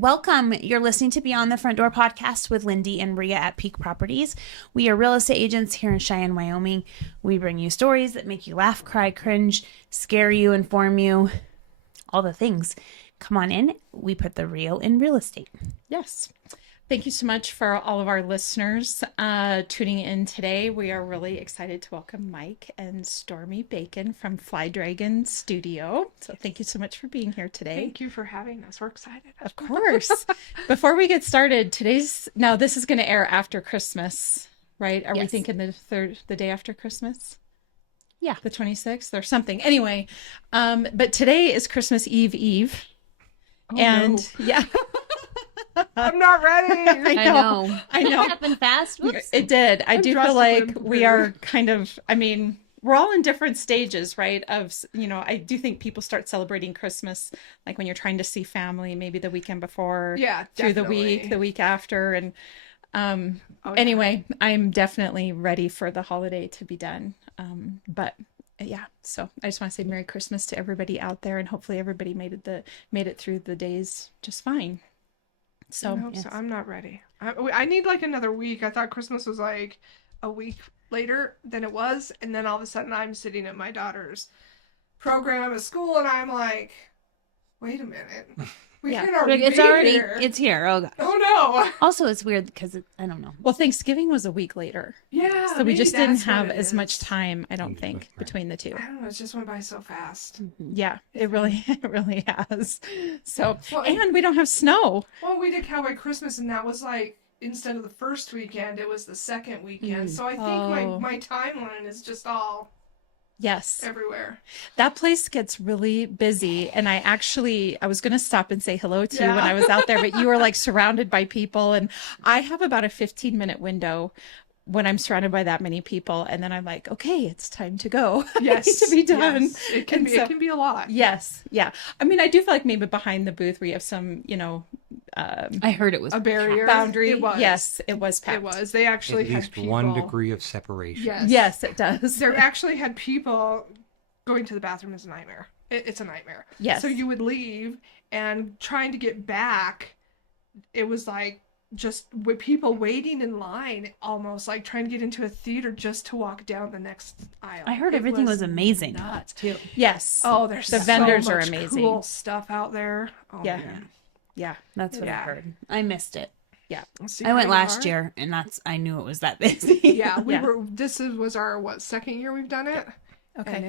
Welcome. You're listening to Beyond the Front Door podcast with Lindy and Rhea at Peak Properties. We are real estate agents here in Cheyenne, Wyoming. We bring you stories that make you laugh, cry, cringe, scare you, inform you, all the things. Come on in. We put the real in real estate. Yes. Thank you so much for all of our listeners tuning in today. We are really excited to welcome Mike and Stormy Bacon from Flydragon Studio. So thank you so much for being here today. Thank you for having us. We're excited. Of course. Before we get started, this is going to air after Christmas, right? Are we thinking the day after Christmas? Yeah. The 26th or something. Anyway, but today is Christmas Eve. Oh, and no. yeah. I'm not ready. I know. It happened fast. Whoops. It did. I do feel like we prepared. are kind of, we're all in different stages, right? I do think people start celebrating Christmas, like when you're trying to see family, maybe the weekend before, Yeah, through definitely. the week after. And anyway, I'm definitely ready for the holiday to be done. But yeah, so I just want to say Merry Christmas to everybody out there, and hopefully everybody made it through the days just fine. So, I hope so. I'm not ready. I need like another week. I thought Christmas was like a week later than it was. And then all of a sudden I'm sitting at my daughter's program at school and I'm like, wait a minute. We Yeah. can already It's be already, here. it's here. Oh, God. Oh, no. Also, it's weird because I don't know. well, Thanksgiving was a week later. Yeah. So we maybe just didn't that's what have it as much is. time, I don't think, between the two. I don't know. It just went by so fast. Yeah, it really has. So, Well, and we don't have snow. Well, we did Cowboy Christmas, and that was like, instead of the first weekend, it was the second weekend. So I think my timeline is just all Yes, everywhere. that place gets really busy. And I was going to stop and say hello to you when Yeah. I was out there, but you were like surrounded by people. And I have about a 15-minute window when I'm surrounded by that many people. And then I'm like, okay, it's time to go. Yes. I need to be done. Yes. It can be. It can be a lot. Yes. Yeah. I do feel like maybe behind the booth we have some, I heard it was A barrier. boundary. It was. Yes, it was packed. It was. They actually At had least people. 1 degree of separation. Yes. Yes, it does. There actually had people going to the bathroom is a nightmare. It's a nightmare. Yes. So you would leave and trying to get back. It was like just with people waiting in line, almost like trying to get into a theater just to walk down the next aisle. I heard It everything was amazing nuts. too. Yes. Oh, there's The so vendors are much amazing. Cool stuff out there. Oh, Yeah. man. Yeah. That's what I Yeah. heard. I missed it. Yeah. See I went how you last are? year, and I knew it was that busy. Yeah, Yeah. was our second year we've done it. Okay. And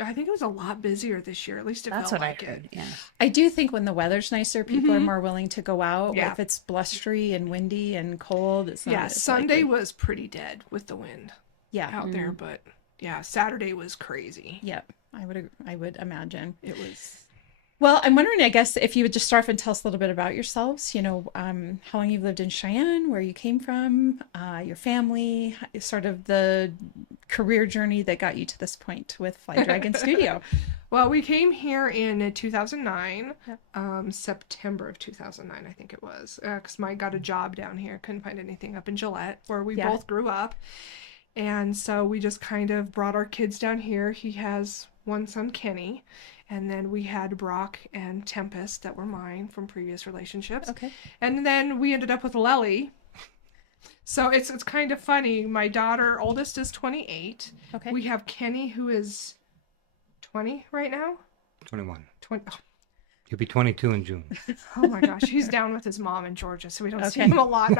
I think it was a lot busier this year. At least it That's felt what like I heard. it. Yeah. I do think when the weather's nicer, people are more willing to go out. Yeah. If it's blustery and windy and cold, it's not. Yeah, as Sunday likely. was pretty dead with the wind Yeah. out there, but yeah, Saturday was crazy. Yep. I would imagine. It was. Well, I'm wondering, I guess, if you would just start off and tell us a little bit about yourselves, how long you've lived in Cheyenne, where you came from, your family, sort of the career journey that got you to this point with Flydragon Studio. Well, we came here in 2009, September of 2009, I think it was, because Mike got a job down here. Couldn't find anything up in Gillette, where we both grew up. And so we just kind of brought our kids down here. He has one son, Kenny. And then we had Brock and Tempest that were mine from previous relationships. Okay. And then we ended up with Lely. So it's kind of funny. My daughter, oldest, is 28. Okay. We have Kenny, who is 20 right now. 21. 20. You'll be 22 in June. Oh my gosh, he's down with his mom in Georgia, so we don't see Okay. him a lot.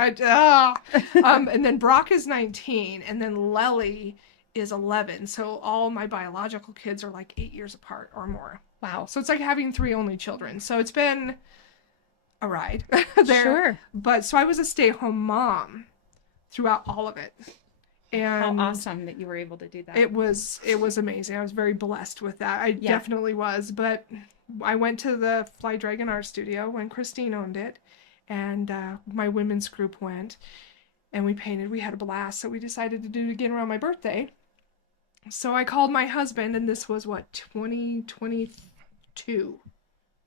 And then Brock is 19, and then Lely is 11. So all my biological kids are like 8 years apart or more. Wow. So it's like having 3 only children. So it's been a ride there. Sure. But so I was a stay-at-home mom throughout all of it. And How awesome that you were able to do that. it was amazing. I was very blessed with that. I definitely was. But I went to the Flydragon Art Studio when Christine owned it, and my women's group went, and we painted. We had a blast. So we decided to do it again around my birthday. So I called my husband, and this was 2022.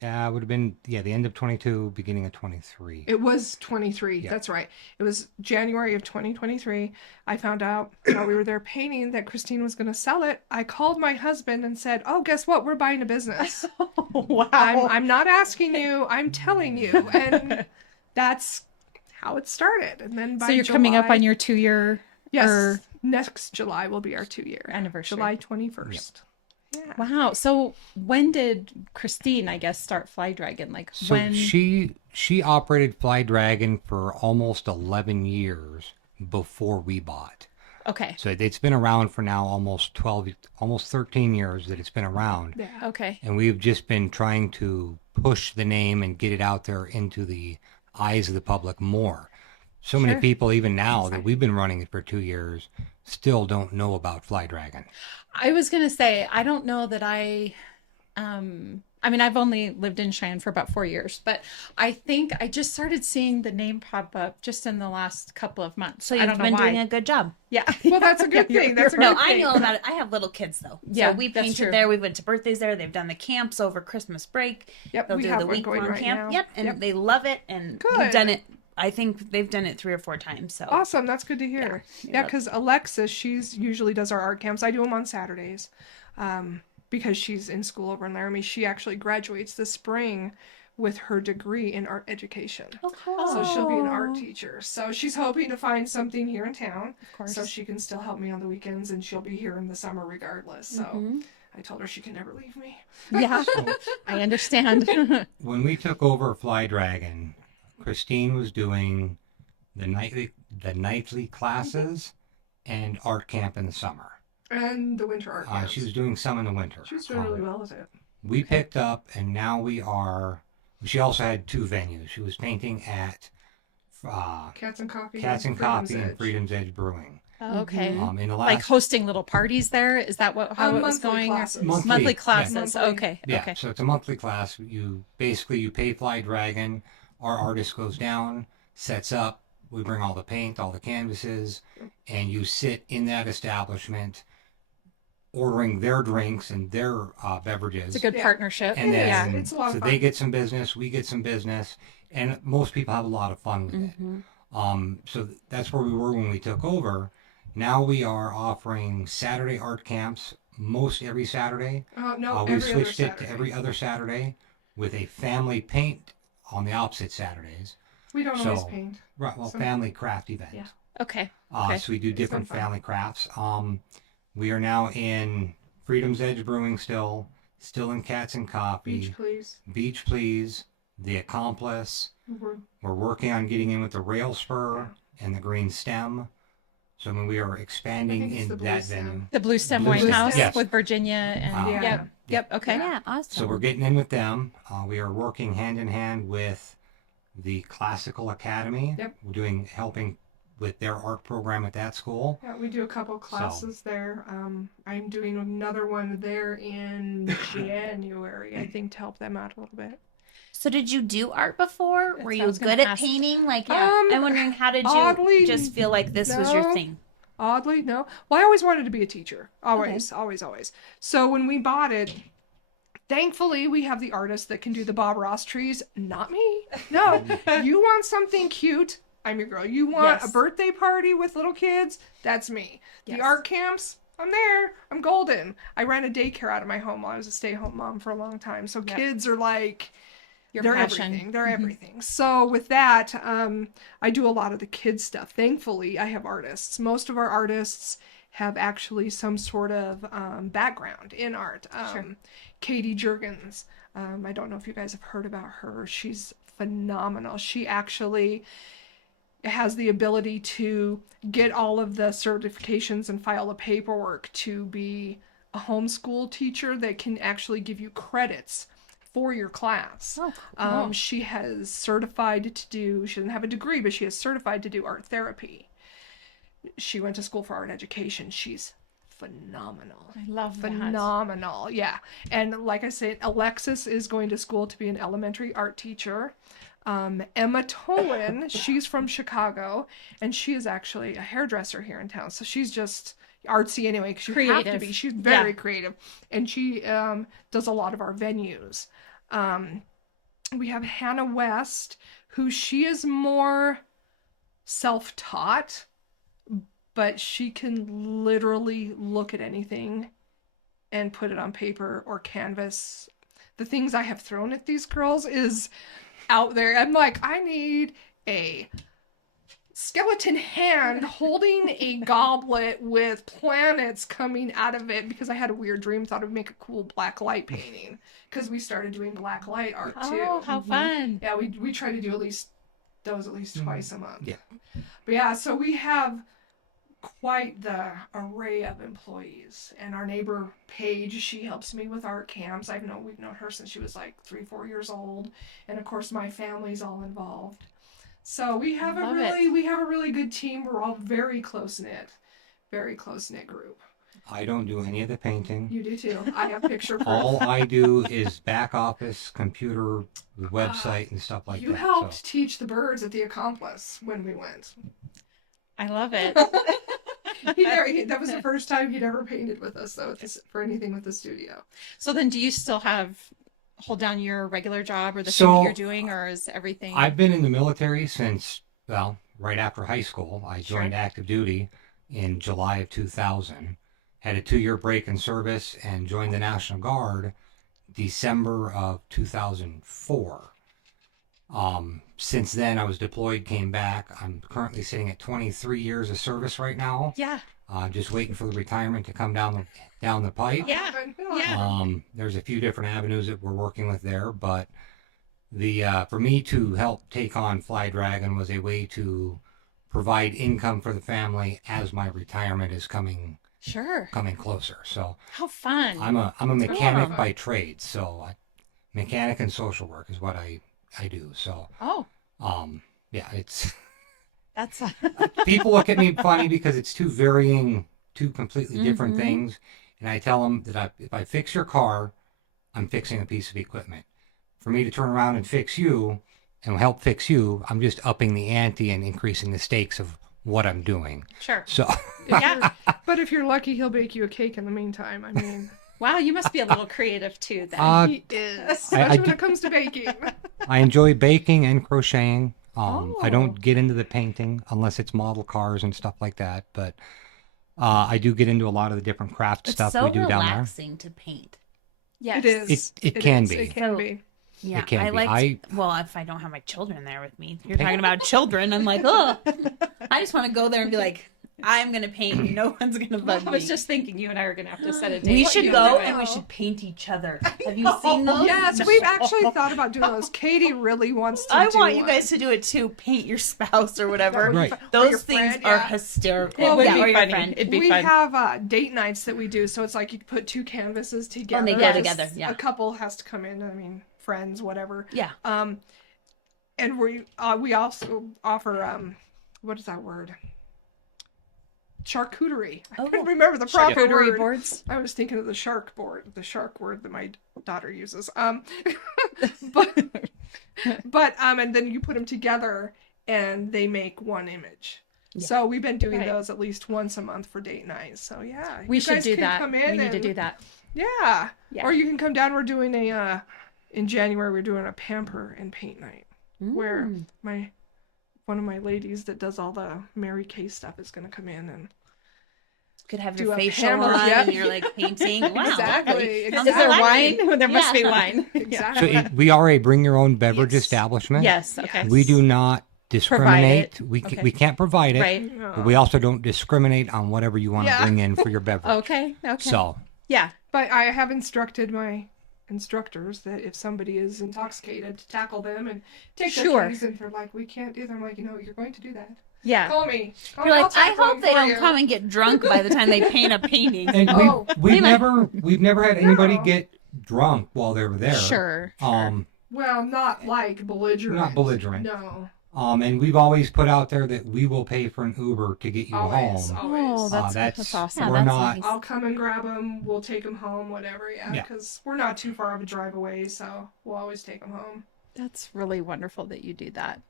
Yeah, it would have been, the end of 22, beginning of 23. It was 23. Yeah. That's right. It was January of 2023. I found out while we were there painting that Christine was going to sell it. I called my husband and said, "Oh, guess what? We're buying a business." Wow. I'm not asking you. I'm telling you. And that's how it started. And then by So you're coming up on your 2-year Yes. Next July will be our 2-year anniversary. July 21st. Yeah. Wow. So when did Christine, I guess, start Flydragon? Like So when? she operated Flydragon for almost 11 years before we bought. Okay. So it's been around for now almost 13 years that it's been around. Yeah. Okay. And we've just been trying to push the name and get it out there into the eyes of the public more. So many people, even now that we've been running it for 2 years, still don't know about Flydragon. I was going to say, I don't know that I mean, I've only lived in Cheyenne for about 4 years, but I think I just started seeing the name pop up just in the last couple of months. So I you've don't know been why. doing a good job. Yeah. Well, that's a good thing. That's a No, good I thing. know about it. I have little kids though. Yeah, So we that's painted true. there. We went to birthdays there. They've done the camps over Christmas break. Yep, They'll we do have the one week going long right camp. now. Yep, and Yep. they love it. And Good. we've done it. I think they've done it 3 or 4 times. So Awesome. That's good to hear. Yeah, love because Alexis, she's usually does our art camps. I do them on Saturdays because she's in school over in Laramie. She actually graduates this spring with her degree in art education. Oh, cool. So she'll be an art teacher. So she's hoping to find something here in town. Of course. So she can still help me on the weekends, and she'll be here in the summer regardless. So Mm-hmm. I told her she can never leave me. Yeah, I understand. When we took over Flydragon, Christine was doing the nightly classes and art camp in the summer. And the winter art camps. She was doing some in the winter. She's doing really well with it. We picked up, and now she also had 2 venues. She was painting at Cats and Coffee. Cats and Freedom's Coffee and Edge. Freedom's Edge Brewing. Okay. In the Like last hosting little parties there? Is that how it was monthly going? classes. Monthly classes. Monthly. Okay. Yeah, Okay. so it's a monthly class. You pay Flydragon. Our artist goes down, sets up. We bring all the paint, all the canvases, and you sit in that establishment, ordering their drinks and their beverages. It's a good partnership. And then, yeah. It's a lot of so fun. they get some business, we get some business, and most people have a lot of fun with it. So that's where we were when we took over. Now we are offering Saturday art camps most every Saturday. No, We've every other switched it to Saturday. every other Saturday with a family paint on the opposite Saturdays. We don't So- always paint. Right, well, Some- family craft event. Yeah. Okay. Okay. So we do different fun. family crafts. We are now in Freedom's Edge Brewing still in Cats and Coffee. Beach, please. Beach Please, The Accomplice. We're- We're working on getting in with the Rail Spur and the Green Stem. So I mean, we are expanding I think it's in the Blue that Stem. venue. The Blue Stem Blue Wine Stem. House Yes. with Virginia and Yeah. yep. Yep. Okay. Yeah, awesome. So we're getting in with them. We are working hand in hand with the Classical Academy. Yep. We're helping with their art program at that school. Yeah, we do a couple classes there. I'm doing another one there in January, I think, to help them out a little bit. So did you do art before? Were I you was gonna good at ask. painting? Like, Yeah. I'm wondering, how did you Oddly, just feel like this was your no. thing? Oddly, no. Well, I always wanted to be a teacher. Always. So when we bought it, thankfully we have the artist that can do the Bob Ross trees. Not me. No. You want something cute? I'm your girl. You want Yes. a birthday party with little kids? That's me. Yes. The art camps? I'm there. I'm golden. I ran a daycare out of my home while I was a stay-at-home mom for a long time. So kids are like... Your they're passion. everything. They're everything. So with that, I do a lot of the kids stuff. Thankfully, I have artists. Most of our artists have actually some sort of background in art. Katie Jurgens. I don't know if you guys have heard about her. She's phenomenal. She actually has the ability to get all of the certifications and file the paperwork to be a homeschool teacher that can actually give you credits for your class. Oh, cool. She has certified to do, she doesn't have a degree, but she is certified to do art therapy. She went to school for art education. She's phenomenal. I love that. Phenomenal, yeah. And like I said, Alexis is going to school to be an elementary art teacher. Emma Tolan, she's from Chicago, and she is actually a hairdresser here in town. So she's just artsy anyway, because you have to Creative. be. She's very Yeah. creative, and she does a lot of our venues. We have Hannah West, who she is more self-taught, but she can literally look at anything and put it on paper or canvas. The things I have thrown at these girls is out there. I'm like, I need a skeleton hand holding a goblet with planets coming out of it, because I had a weird dream, thought it would make a cool black light painting, because we started doing black light art too. Oh, how fun. Yeah, we try to do at least twice a month. Yeah. But yeah, so we have quite the array of employees. And our neighbor Paige, she helps me with art camps. We've known her since she was like 3-4 years old. And of course my family's all involved. So we have a really good team. We're all very close knit group. I don't do any of the painting. You do too. I have picture proof. All I do is back office, computer, website, and stuff like that. You helped teach the birds at the Accomplice when we went. I love it. That was the first time he'd ever painted with us, though, for anything with the studio. So then do you still hold down your regular job or the So, thing that you're doing, or is everything? I've been in the military since, right after high school. I joined active duty in July of 2000. Had a 2-year break in service and joined the National Guard December of 2004. Since then, I was deployed, came back. I'm currently sitting at 23 years of service right now. Yeah. Just waiting for the retirement to come down the pipe. Yeah. Yeah. There's a few different avenues that we're working with there, but for me to help take on Flydragon was a way to provide income for the family as my retirement is coming closer. So how fun. I'm a mechanic by trade, so mechanic and social work is what I do. So yeah, it's that's people look at me funny because it's two completely different things, and I tell them that if I fix your car, I'm fixing a piece of equipment. For me to turn around and fix you and help fix you, I'm just upping the ante and increasing the stakes of what I'm doing. Sure. So But if you're lucky, he'll bake you a cake in the meantime. I mean, wow, you must be a little creative too then. he is, especially when it comes to baking. I enjoy baking and crocheting. I don't get into the painting unless it's model cars and stuff like that, but I do get into a lot of the different craft stuff we do down there. It's so relaxing to paint. Yes. It is. It can be. It can be. Yeah, It can I be. like. Well, if I don't have my children there with me, you're talking about children. I'm like, oh, I just want to go there and be like, I'm gonna paint. No one's gonna bug me. I was just thinking you and I are gonna have to set a date. We should go and we should paint each other. Have you seen those? Yes, we've actually thought about doing those. Katie really wants to. I do want you one. guys to do it too. Paint your spouse or whatever. Right. Or Those your things friend, are yeah. hysterical. It would or be your funny. friend. It'd be We fun. have date nights that we do, so it's like you put 2 canvases together. And they go Yes. together, yeah. A couple has to come in. I mean, friends, whatever. Yeah. And we also offer what is that word? Charcuterie. I couldn't remember the proper Charcuterie word. boards. I was thinking of the shark word that my daughter uses. But and then you put them together and they make one image. Yeah. So we've been doing Right. those at least once a month for date nights. So yeah, We you should guys do can that. Come in We need to and- do that. Yeah. Yeah. Or you can come down. We're doing in January. We're doing a pamper and paint night where one of my ladies that does all the Mary Kay stuff is going to come in and Could have do your a facial pamper, on yeah. and you're like painting. Wow. Exactly. Sounds Is there relaxing. wine? There must be Yeah. wine. exactly. So we are a bring your own beverage Yes. establishment. Yes. Okay. We do not discriminate. Okay. We can't provide it. Right. No. But we also don't discriminate on whatever you want to Yeah. bring in for your beverage. Okay. Okay. So Yeah. But I have instructed my instructors that if somebody is intoxicated, to tackle them and take Sure. their keys. And they're like, we can't do that. I'm like, you're going to do that. Yeah. Call me. You're like, I tackle hope them they for don't you." come and get drunk by the time they paint a painting. and Oh, we've might- never had anybody No. get drunk while they were there. Sure. Well, not like belligerent. Not belligerent. No. And we've always put out there that we will pay for an Uber to get you Always. home. Always. Oh, that's that's awesome. Yeah, we're that's not. nice. I'll come and grab them. We'll take them home, whatever. Yeah, Yeah. because we're not too far of a drive away, so we'll always take them home. That's really wonderful that you do that.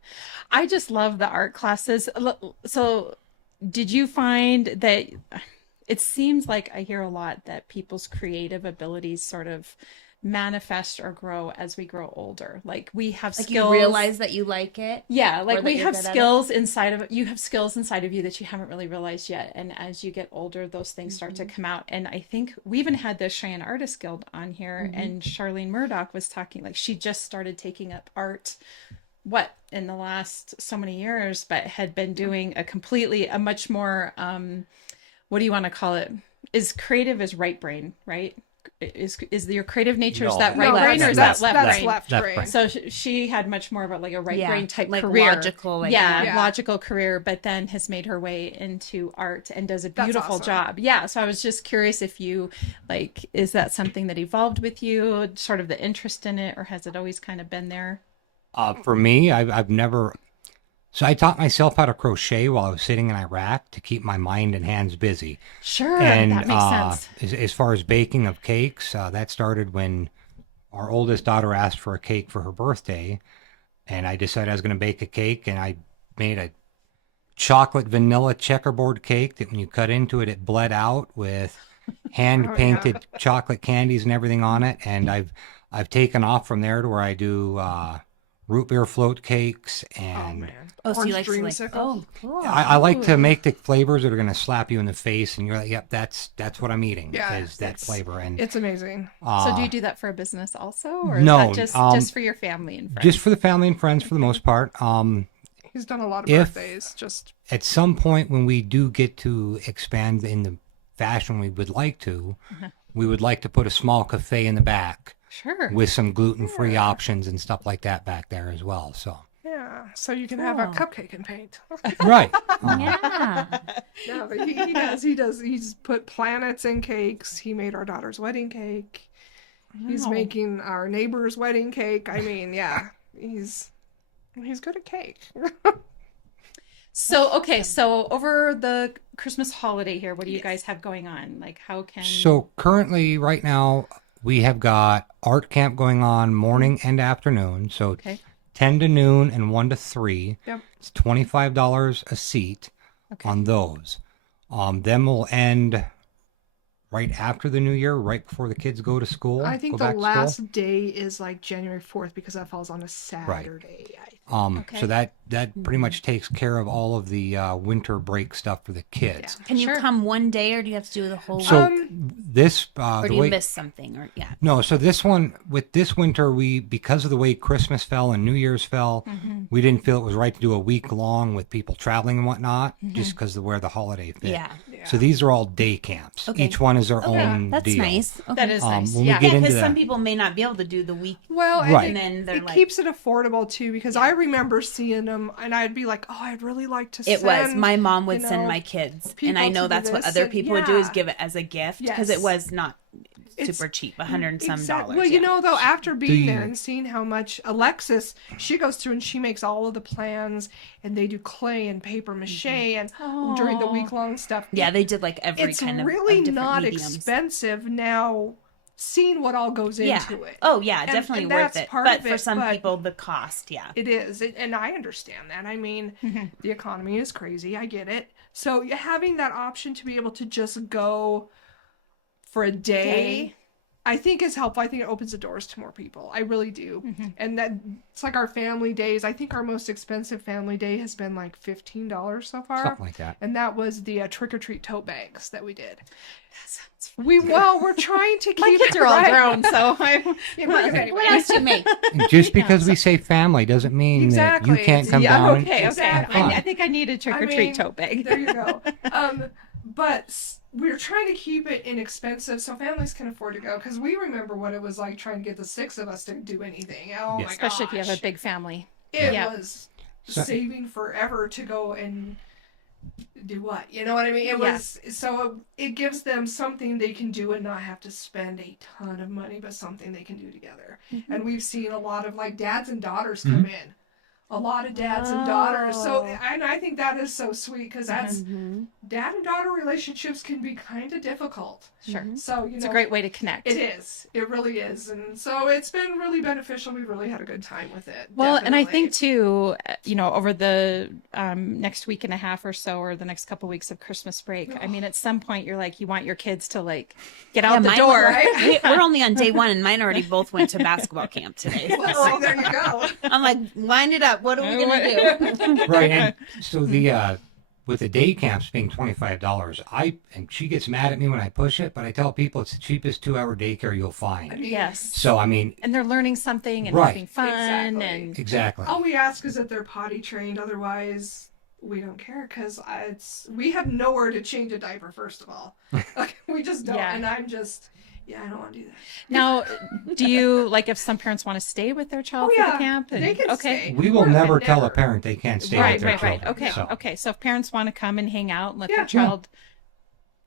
I just love the art classes. So, did you find that it seems like I hear a lot that people's creative abilities sort of manifest or grow as we grow older. Like we have Like skills. you realize that you like it. Yeah, or like that we you're have good at it. skills inside of you have skills inside of you that you haven't really realized yet. And as you get older, those things start to come out. And I think we even had the Cheyenne Artist Guild on here, and Charlene Murdoch was talking, like she just started taking up art in the last so many years, but had been doing a much more what do you want to call it? Is creative as right brain, right? Is your creative nature, is that right brain or is that left that's brain? left brain. So she had much more of a, like a right brain type like career. logical, like, Logical career, but then has made her way into art and does a beautiful awesome. job. Yeah. So I was just curious if you like, is that something that evolved with you, sort of the interest in it, or has it always kind of been there? For me, I've never. So I taught myself how to crochet while I was sitting in Iraq to keep my mind and hands busy. Sure. And that makes sense. as far as baking of cakes, that started when our oldest daughter asked for a cake for her birthday, and I decided I was going to bake a cake, and I made a chocolate vanilla checkerboard cake that when you cut into it, it bled out with hand painted chocolate candies and everything on it. And I've taken off from there to where I do root beer float cakes and so you like Orange to like, dreamsicle. oh, cool. I like to make the flavors that are going to slap you in the face and you're like, yep, that's what I'm eating. Yeah, is that flavor. And It's amazing. So do you do that for a business also, or no, is that just for your family and friends? just for the family and friends for the most part. He's done a lot of If- birthdays. Just At some point when we do get to expand in the fashion we would like to, we would like to put a small cafe in the back Sure. with some gluten-free options and stuff like that back there as well. So yeah, so you can have a cupcake and paint. right. Yeah. No, but he does. He's put planets in cakes. He made our daughter's wedding cake. He's Wow. making our neighbor's wedding cake. I mean, yeah, he's good at cake. So, okay, so over the Christmas holiday here, what do you guys have going on? Like, how can... So currently, right now, we have got art camp going on morning and afternoon. So Okay. 10 to noon and 1 to 3. Yep. It's $25 a seat on those. Then we'll end right after the new year, right before the kids go to school. I think go the back to school. last day is like January 4th because that falls on a Saturday. I think. So that pretty much takes care of all of the winter break stuff for the kids. Can you Sure. come one day, or do you have to do the whole So week? this Or the do you way, miss something? Or no, so this one with this winter, we because of the way Christmas fell and New Year's fell, we didn't feel it was right to do a week long with people traveling and whatnot, just because of where the holiday fit. Yeah. So these are all day camps. Okay. Each one is their own That's deal. nice. Okay. That is nice. when we Yeah. get into because that. some people may not be able to do the week. Well, Right. and And then they're it like- keeps it affordable too because I remember seeing them and I'd be like, oh, I'd really like to It was. send, My mom would you send know, my kids, and people I to know do that's what this other and- people would do is yeah. give it as a gift because it Yes. was not It's- super cheap, $100 and some dollars. Well, you know, though, after being you- there and seeing how much Alexis, she goes through and she makes all of the plans, and they do clay and paper mache and during the week long stuff. Yeah, they did like every It's kind of really different not mediums. expensive now. Seeing what all goes Yeah. into it. Oh yeah, And- definitely and worth that's it. part But of for it, some but- people, the cost, yeah. It is, and I understand that. I mean, the economy is crazy. I get it. So having that option to be able to just go for a day, I think is helpful. I think it opens the doors to more people. I really do. And that it's like our family days. I think our most expensive family day has been like $15 so far. Something like that. And that was the trick or treat tote bags that we did. That sounds We're trying to keep My kids are all right. grown, so I'm... Yeah, but anyway. What else do you make? And just because we say family doesn't mean that you Exactly. can't come Yeah, down. okay. and Exactly. have fun. I think I need a trick or I treat mean, tote bag. There you go. But we're trying to keep it inexpensive so families can afford to go. Because we remember what it was like trying to get the 6 of us to do anything. Oh Yes. my Especially if you have a gosh. big family. It Yeah. was So- saving forever to go and do what? You know what I mean? It Yeah. was so it gives them something they can do and not have to spend a ton of money, but something they can do together. And we've seen a lot of like dads and daughters come in. a lot of dads and daughters. So, and I think that is so sweet because that's dad and daughter relationships can be kind of difficult. Sure. So, it's a great way to connect. It is. It really is. And so it's been really beneficial. We really had a good time with it. Well, definitely. and I think too, over the next week and a half or so, or the next couple weeks of Christmas break, I mean, at some point you're like, you want your kids to like get out the mine door. Right? We're only on day one, and mine already both went to basketball camp today. Well, there you go. I'm like, wind it up. What are we going to do? Right. And so the with the day camps being $25, and she gets mad at me when I push it, but I tell people it's the cheapest 2-hour daycare you'll find. Yes. So I mean, And they're learning something and Right. having fun. Exactly. And exactly. All we ask is that they're potty trained. Otherwise, we don't care because we have nowhere to change a diaper. First of all, like, we just don't. Yeah. And I'm just, I don't want to do that. now, do you, like, if some parents want to stay with their child Oh, for yeah. the camp? And, They can okay. stay. We will Or never tell a never. parent they can't stay Right, with their right, right. children. Okay, So, okay. So if parents want to come and hang out and let Yeah. their child,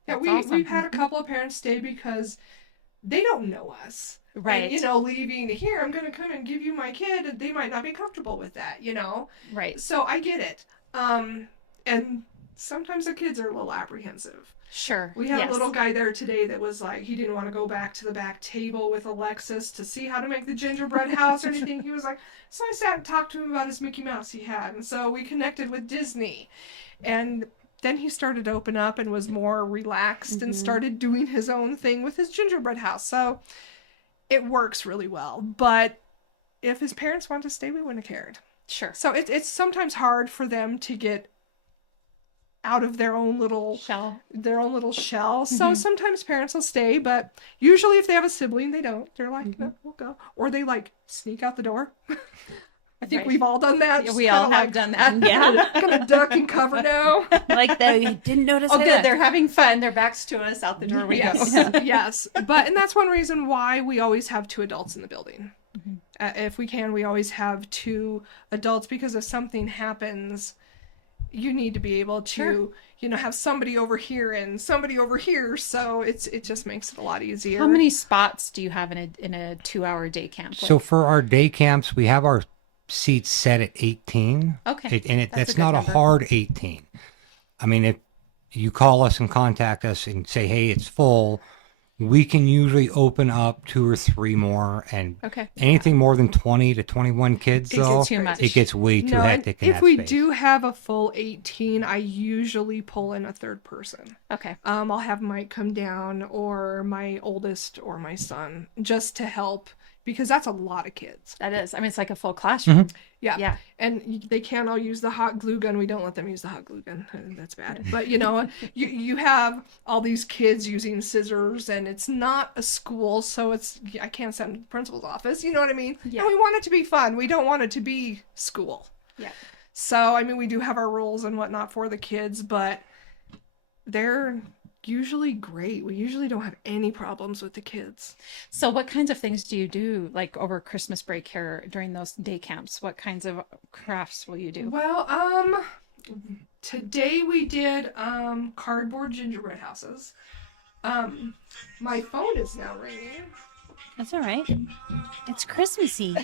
Yeah, That's we've awesome. had a couple of parents stay because they don't know us. right, And, leaving here, I'm going to come and give you my kid, and they might not be comfortable with that, right, So I get it. And sometimes the kids are a little apprehensive. sure. We had yes. a little guy there today that was like, he didn't want to go back to the back table with Alexis to see how to make the gingerbread house or anything. He was like, so I sat and talked to him about his Mickey Mouse he had. And so we connected with Disney. And then he started to open up and was more relaxed and started doing his own thing with his gingerbread house. So it works really well. But if his parents want to stay, we wouldn't have cared. Sure. So it's sometimes hard for them to get out of their own little Shell. So sometimes parents will stay, but usually if they have a sibling, they don't. They're like, no, we'll go. Or they like sneak out the door. I think Right. we've all done that. Yeah, Just we all kinda have like, done that. Yeah. gonna duck and cover now. Like they didn't notice. Oh, I good. left. They're having fun. Their backs to us. Out the door we Yes, go. yes. And that's one reason why we always have 2 adults in the building. If we can, we always have 2 adults because if something happens, you need to be able to, have somebody over here and somebody over here. So it just makes it a lot easier. How many spots do you have in a 2-hour day camp? so for our day camps, we have our seats set at 18. Okay. And That's a that's good not number. a hard 18. I mean, if you call us and contact us and say, hey, it's full, we can usually open up 2 or 3 more. And Okay. anything more than 20 to 21 kids, It though, gets too much. it gets way too No, and hectic in if that we space. do have a full 18, I usually pull in a 3rd person. Okay. I'll have Mike come down or my oldest or my son just to help because that's a lot of kids. That is. I mean, it's like a full classroom. Yeah. Yeah. And they can't all use the hot glue gun. We don't let them use the hot glue gun. That's bad. But you have all these kids using scissors and it's not a school. So I can't send them to the principal's office. You know what I mean? Yeah. And we want it to be fun. We don't want it to be school. Yeah. So, I mean, we do have our rules and whatnot for the kids, but they're usually great. We usually don't have any problems with the kids. So what kinds of things do you do like over Christmas break here during those day camps? What kinds of crafts will you do? Well, today we did cardboard gingerbread houses. My phone is now ringing. That's all right. It's Christmassy.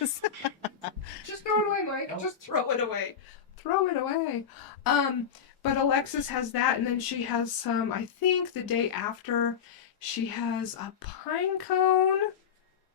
Just throw it away, Mike. Just throw it away. Throw it away. But Alexis has that, and then she has some, I think the day after, she has a pine cone,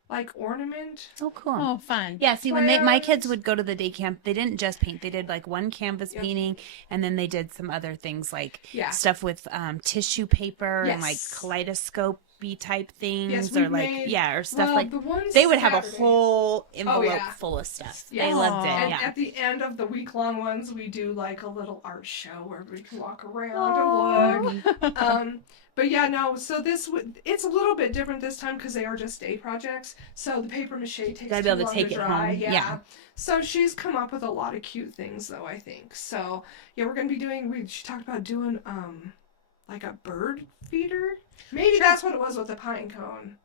like ornament. Oh, cool. Oh, fun. Yeah, see, when my Plants. kids would go to the day camp, they didn't just paint. They did like one canvas Yep. painting, and then they did some other things like Yeah. stuff with tissue paper and like Yes. kaleidoscope-y type things, Yes, or we've like made- or stuff Well, like the one they would have a Saturday- whole envelope yeah. full of stuff. Yeah. They loved it. Aw. And Yeah. at the end of the week-long ones, we do like a little art show where we can walk around and look. But yeah, no. So it's a little bit different this time because they are just day projects. So the paper mache takes Gotta be too able to long take to it dry. home. Yeah. Yeah. So she's come up with a lot of cute things, though. I think so. Yeah, we're gonna be doing. She talked about doing like a bird feeder. Maybe that's what it was with the pine cone.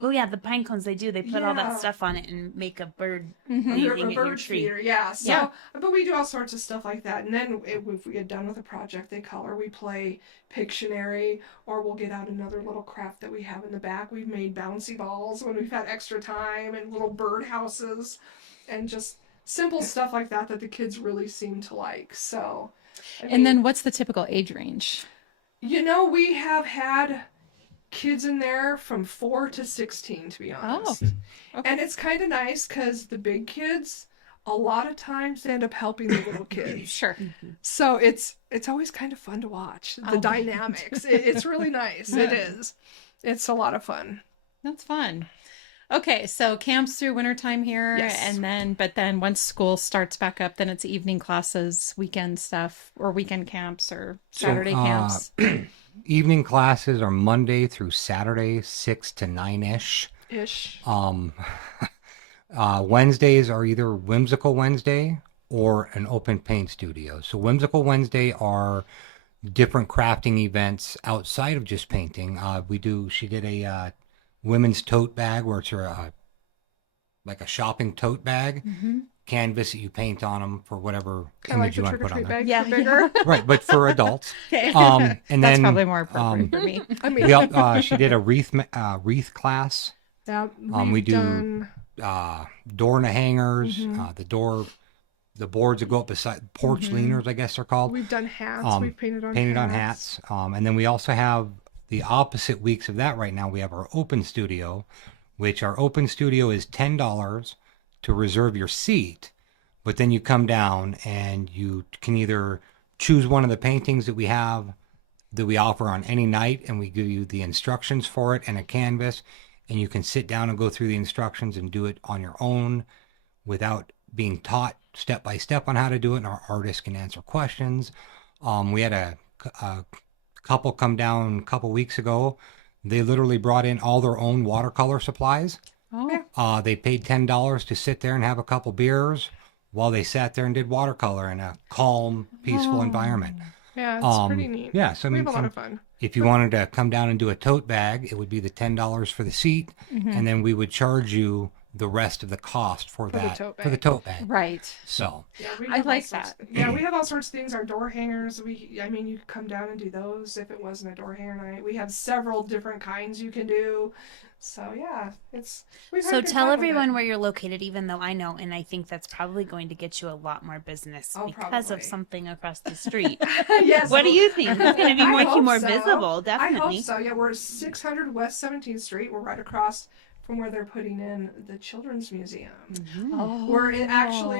Oh yeah, the pine cones they do. They put all Yeah. that stuff on it and make a bird Mhm. anything A in your bird tree. feeder, yeah. So, Yeah. but we do all sorts of stuff like that. And then if we get done with a project, they color. We play Pictionary, or we'll get out another little craft that we have in the back. We've made bouncy balls when we've had extra time, and little bird houses, and just simple stuff like that the kids really seem to like. So, I And mean, then what's the typical age range? we have had kids in there from 4 to 16, to be honest. Okay. And it's kind of nice because the big kids, a lot of times, end up helping the little kids. Sure. So it's always kind of fun to watch the dynamics. It's really nice. It is. It's a lot of fun. That's fun. Okay, so camps through wintertime here, Yes. and then once school starts back up, then it's evening classes, weekend stuff, or weekend camps, or Saturday camps. Evening classes are Monday through Saturday, 6 to 9-ish. Wednesdays are either Whimsical Wednesday or an open paint studio. So Whimsical Wednesday are different crafting events outside of just painting. She did a women's tote bag where it's like a shopping tote bag, canvas that you paint on them for whatever image you want to put on there. Bags Yeah, are bigger. Right, but for adults. Okay. And That's then probably more appropriate for me. I mean, she did a wreath class. yeah, we do done, door and hangers, the boards that go up beside porch leaners, I guess they're called. we've done hats. We've painted on hats. And then we also have the opposite weeks of that right now. We have our open studio, which our open studio is $10 to reserve your seat. But then you come down and you can either choose one of the paintings that we have that we offer on any night, and we give you the instructions for it and a canvas, and you can sit down and go through the instructions and do it on your own without being taught step by step on how to do it, and our artists can answer questions. We had a couple come down a couple weeks ago. They literally brought in all their own watercolor supplies. Oh, They paid $10 to sit there and have a couple beers while they sat there and did watercolor in a calm, peaceful environment. Yeah, it's pretty neat. Yeah, so I We mean, have a lot of fun. if you wanted to come down and do a tote bag, it would be the $10 for the seat, and then we would charge you the rest of the cost for the that tote for the bag. tote bag. right. So Yeah, we I have all like sorts- that. Yeah, we have all sorts of things. Our door hangers, I mean, you could come down and do those if it wasn't a door hanger night. We have several different kinds you can do. So yeah, we've had So a good tell time with everyone it. where you're located, even though I know, and I think that's probably going to get you a lot more business Oh, because of probably. something across the street. Yes. What do you think? It's going to be I more, hope more so. visible, I hope definitely. so. Yeah, we're 600 West 17th Street. We're right across from where they're putting in the Children's Museum. Oh,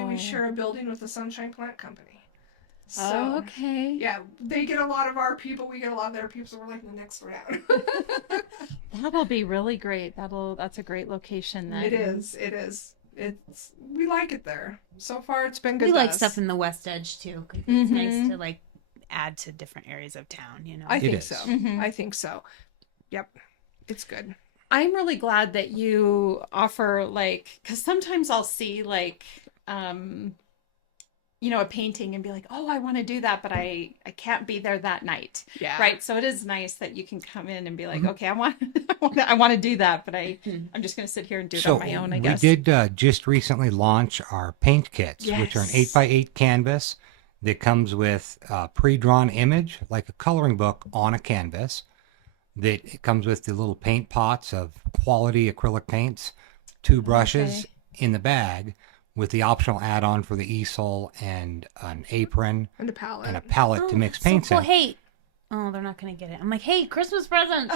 We share a building with the Sunshine Plant Company. So, Oh, okay. yeah, they get a lot of our people. We get a lot of their people. So we're like the next round. That'll be really great. That's a great location then. It is. We like it there. So far, it's been good. We to like us. stuff in the West Edge too, 'cause it's nice Mhm. to like add to different areas of town, you know. I think is. so. Mhm. I think so. Yep, it's good. I'm really glad that you offer because sometimes I'll see a painting and be like, oh, I want to do that, but I can't be there that night. Yeah. Right. So it is nice that you can come in and be like, okay, I want to do that, but I'm just going to sit here and do it on my own, I guess. We did just recently launch our paint kits, which are an Yes. 8x8 canvas that comes with a pre-drawn image, like a coloring book on a canvas. That it comes with the little paint pots of quality acrylic paints, 2 brushes in the bag, with the optional add-on for the easel and an apron And a palette. and a palette to mix So paints cool. in. Hey, oh, they're not going to get it. I'm like, hey, Christmas present.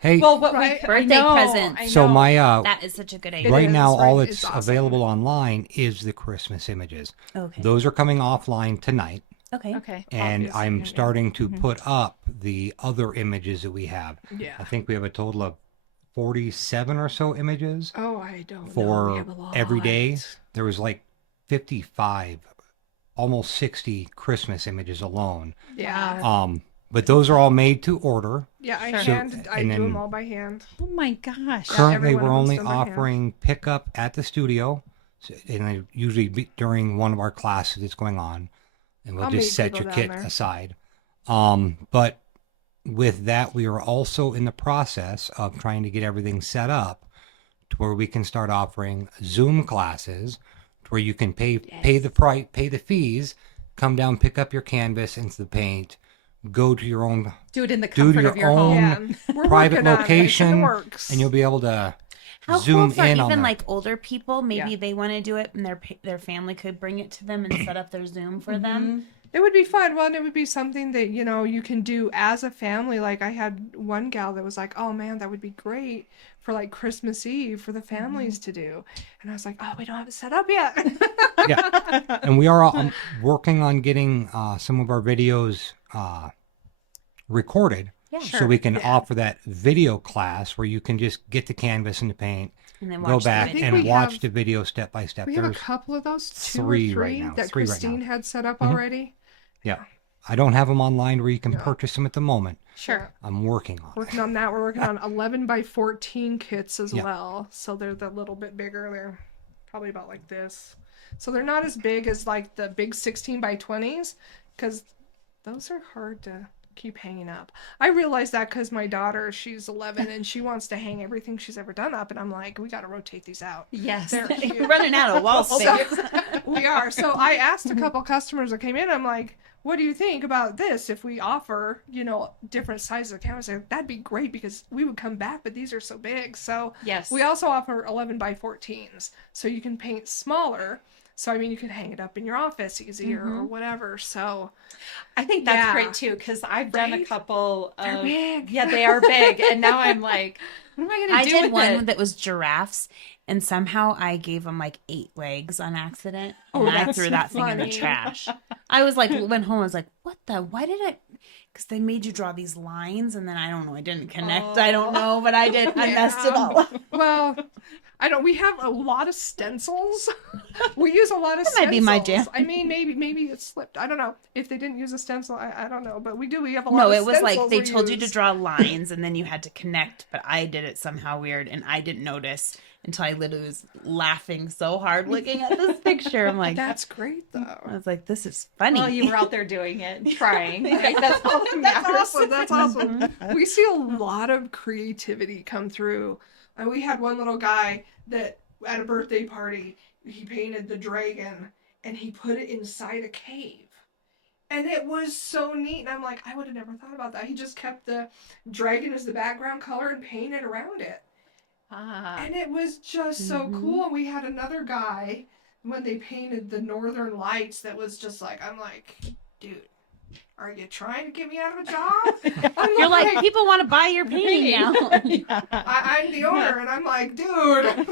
Hey, Well, what Right. we Birthday presents. I so know. my That is such a good idea. right is, now right? all It's that's awesome. available online is the Christmas images. Okay. Those are coming offline tonight. Okay. Okay. And Obviously, I'm yeah. starting to put up the other images that we have. Yeah. I think we have a total of 47 or so images Oh, I don't know. We for have a lot. every day. There was like 55, almost 60 Christmas images alone. Yeah. But those are all made to order. Yeah, I Sure. I and do them then- all by hand. Oh my gosh. Currently, every one we're of them's only done by hand. offering pickup at the studio, and I usually during one of our classes that's going on, and we'll I'll just meet set people your down kit there. aside. But with that, we are also in the process of trying to get everything set up to where we can start offering Zoom classes, to where you can pay the price, pay the fees, come down, pick up your canvas into the paint, go to your own Do it in the do comfort your of your own home. Yeah. We're private working on it. It's in the location, works. and you'll be able to How zoom cool for in on even the, like older people. Maybe Yeah. they want to do it, and their family could bring it to them and set up their Zoom for them. It would be fun. Well, and it would be something that, you can do as a family. Like I had one gal that was like, oh man, that would be great for like Christmas Eve for the families to do. And I was like, oh, we don't have it set up yet. yeah. And we are working on getting some of our videos recorded. Yeah, So we can offer that video class where you can just get the canvas and the paint, and then go watch back the think video. and we watch have- the video step by step. We have a There's couple of those, two three or right three now. that Three right now. Christine had set up already. Yeah. I don't have them online where you can purchase them at the moment. Sure. I'm working on it. Working on that. We're working on 11 by 14 kits as Yeah. well. So they're a little bit bigger. They're probably about like this. So they're not as big as like the big 16 by 20s because those are hard to keep hanging up. I realized that because my daughter, she's 11 and she wants to hang everything she's ever done up. And I'm like, we got to rotate these out. Yes. They're huge. You're running out of wall space. We are. So I asked a couple customers that came in, I'm like, what do you think about this if we offer, different sizes of canvas? That'd be great because we would come back, but these are so big. So Yes. we also offer 11 by 14s. So you can paint smaller. So, I mean, you can hang it up in your office easier or whatever. So I think that's Yeah. great too, because I've done a Right? couple They're of big. Yeah, they are big. And now I'm like, what am I gonna I do did with one it? that was giraffes, and somehow I gave them like 8 legs on accident, and Oh, I that's threw that thing in the funny. trash. I was like, went home. I was like, what the? Why did I? Because they made you draw these lines, and then I don't know. I didn't connect. I don't know, but I did. I messed it all up. Well, I don't. We have a lot of stencils. We use a lot of That stencils. might be my jam. I mean, maybe it slipped. I don't know if they didn't use a stencil. I don't know, but we do. We have a lot. No, of it was like stencils they we told you to use. draw lines, and then you had to connect. But I did it somehow weird, and I didn't notice until I literally was laughing so hard looking at this picture. I'm like, That's great I though. was like, this is funny. Well, you were out there doing it, trying. Right? That's all that That's matters. awesome. That's awesome. We see a lot of creativity come through. And we had one little guy that at a birthday party, he painted the dragon and he put it inside a cave. And it was so neat. And I'm like, I would have never thought about that. He just kept the dragon as the background color and painted around it. And it was just so cool. And we had another guy when they painted the Northern Lights that was just like, I'm like, dude, are you trying to get me out of a job? I'm You're like, people want to buy your painting now. I'm the owner, and I'm like, dude.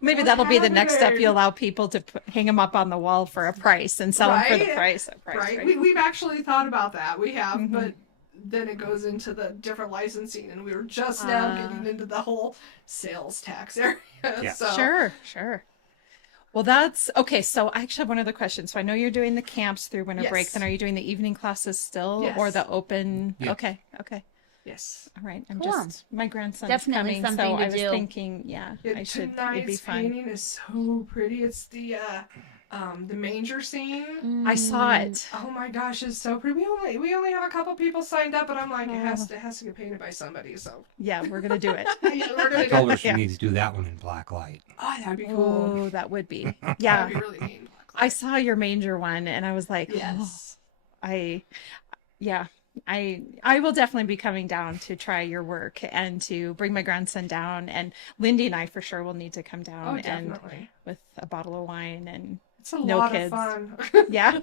Maybe What's that'll be the next step. happening? You allow people to hang them up on the wall for a price and sell them for the Right? price. Right? We've actually thought about that. We have, but then it goes into the different licensing, and we were just now getting into the whole sales tax area. Yeah. So, Sure. Well, that's okay. So I actually have one other question. So I know you're doing the camps through winter break. Yes. Then are you doing the evening classes still or Yes. the open? Yeah. Okay. Yes. All right. I'm Cool. just, my grandson's Definitely coming. something So to I was do. thinking, I should, it'd be Tonight's fun. painting is so pretty. It's the manger scene. I saw it. Oh my gosh, it's so pretty. We only have a couple people signed up, but I'm like, it has to get painted by somebody. So Yeah, we're going to do it. yeah, we're I gonna told do her it. she needs to do that one in black light. Oh, that'd be cool. Oh, that would be. Yeah. That'd be really neat. I saw your manger one and I was like, Yes. I will definitely be coming down to try your work and to bring my grandson down, and Lindy and I for sure will need to come Oh, down and definitely. with a bottle of wine and It's a no lot kids. of fun. yeah.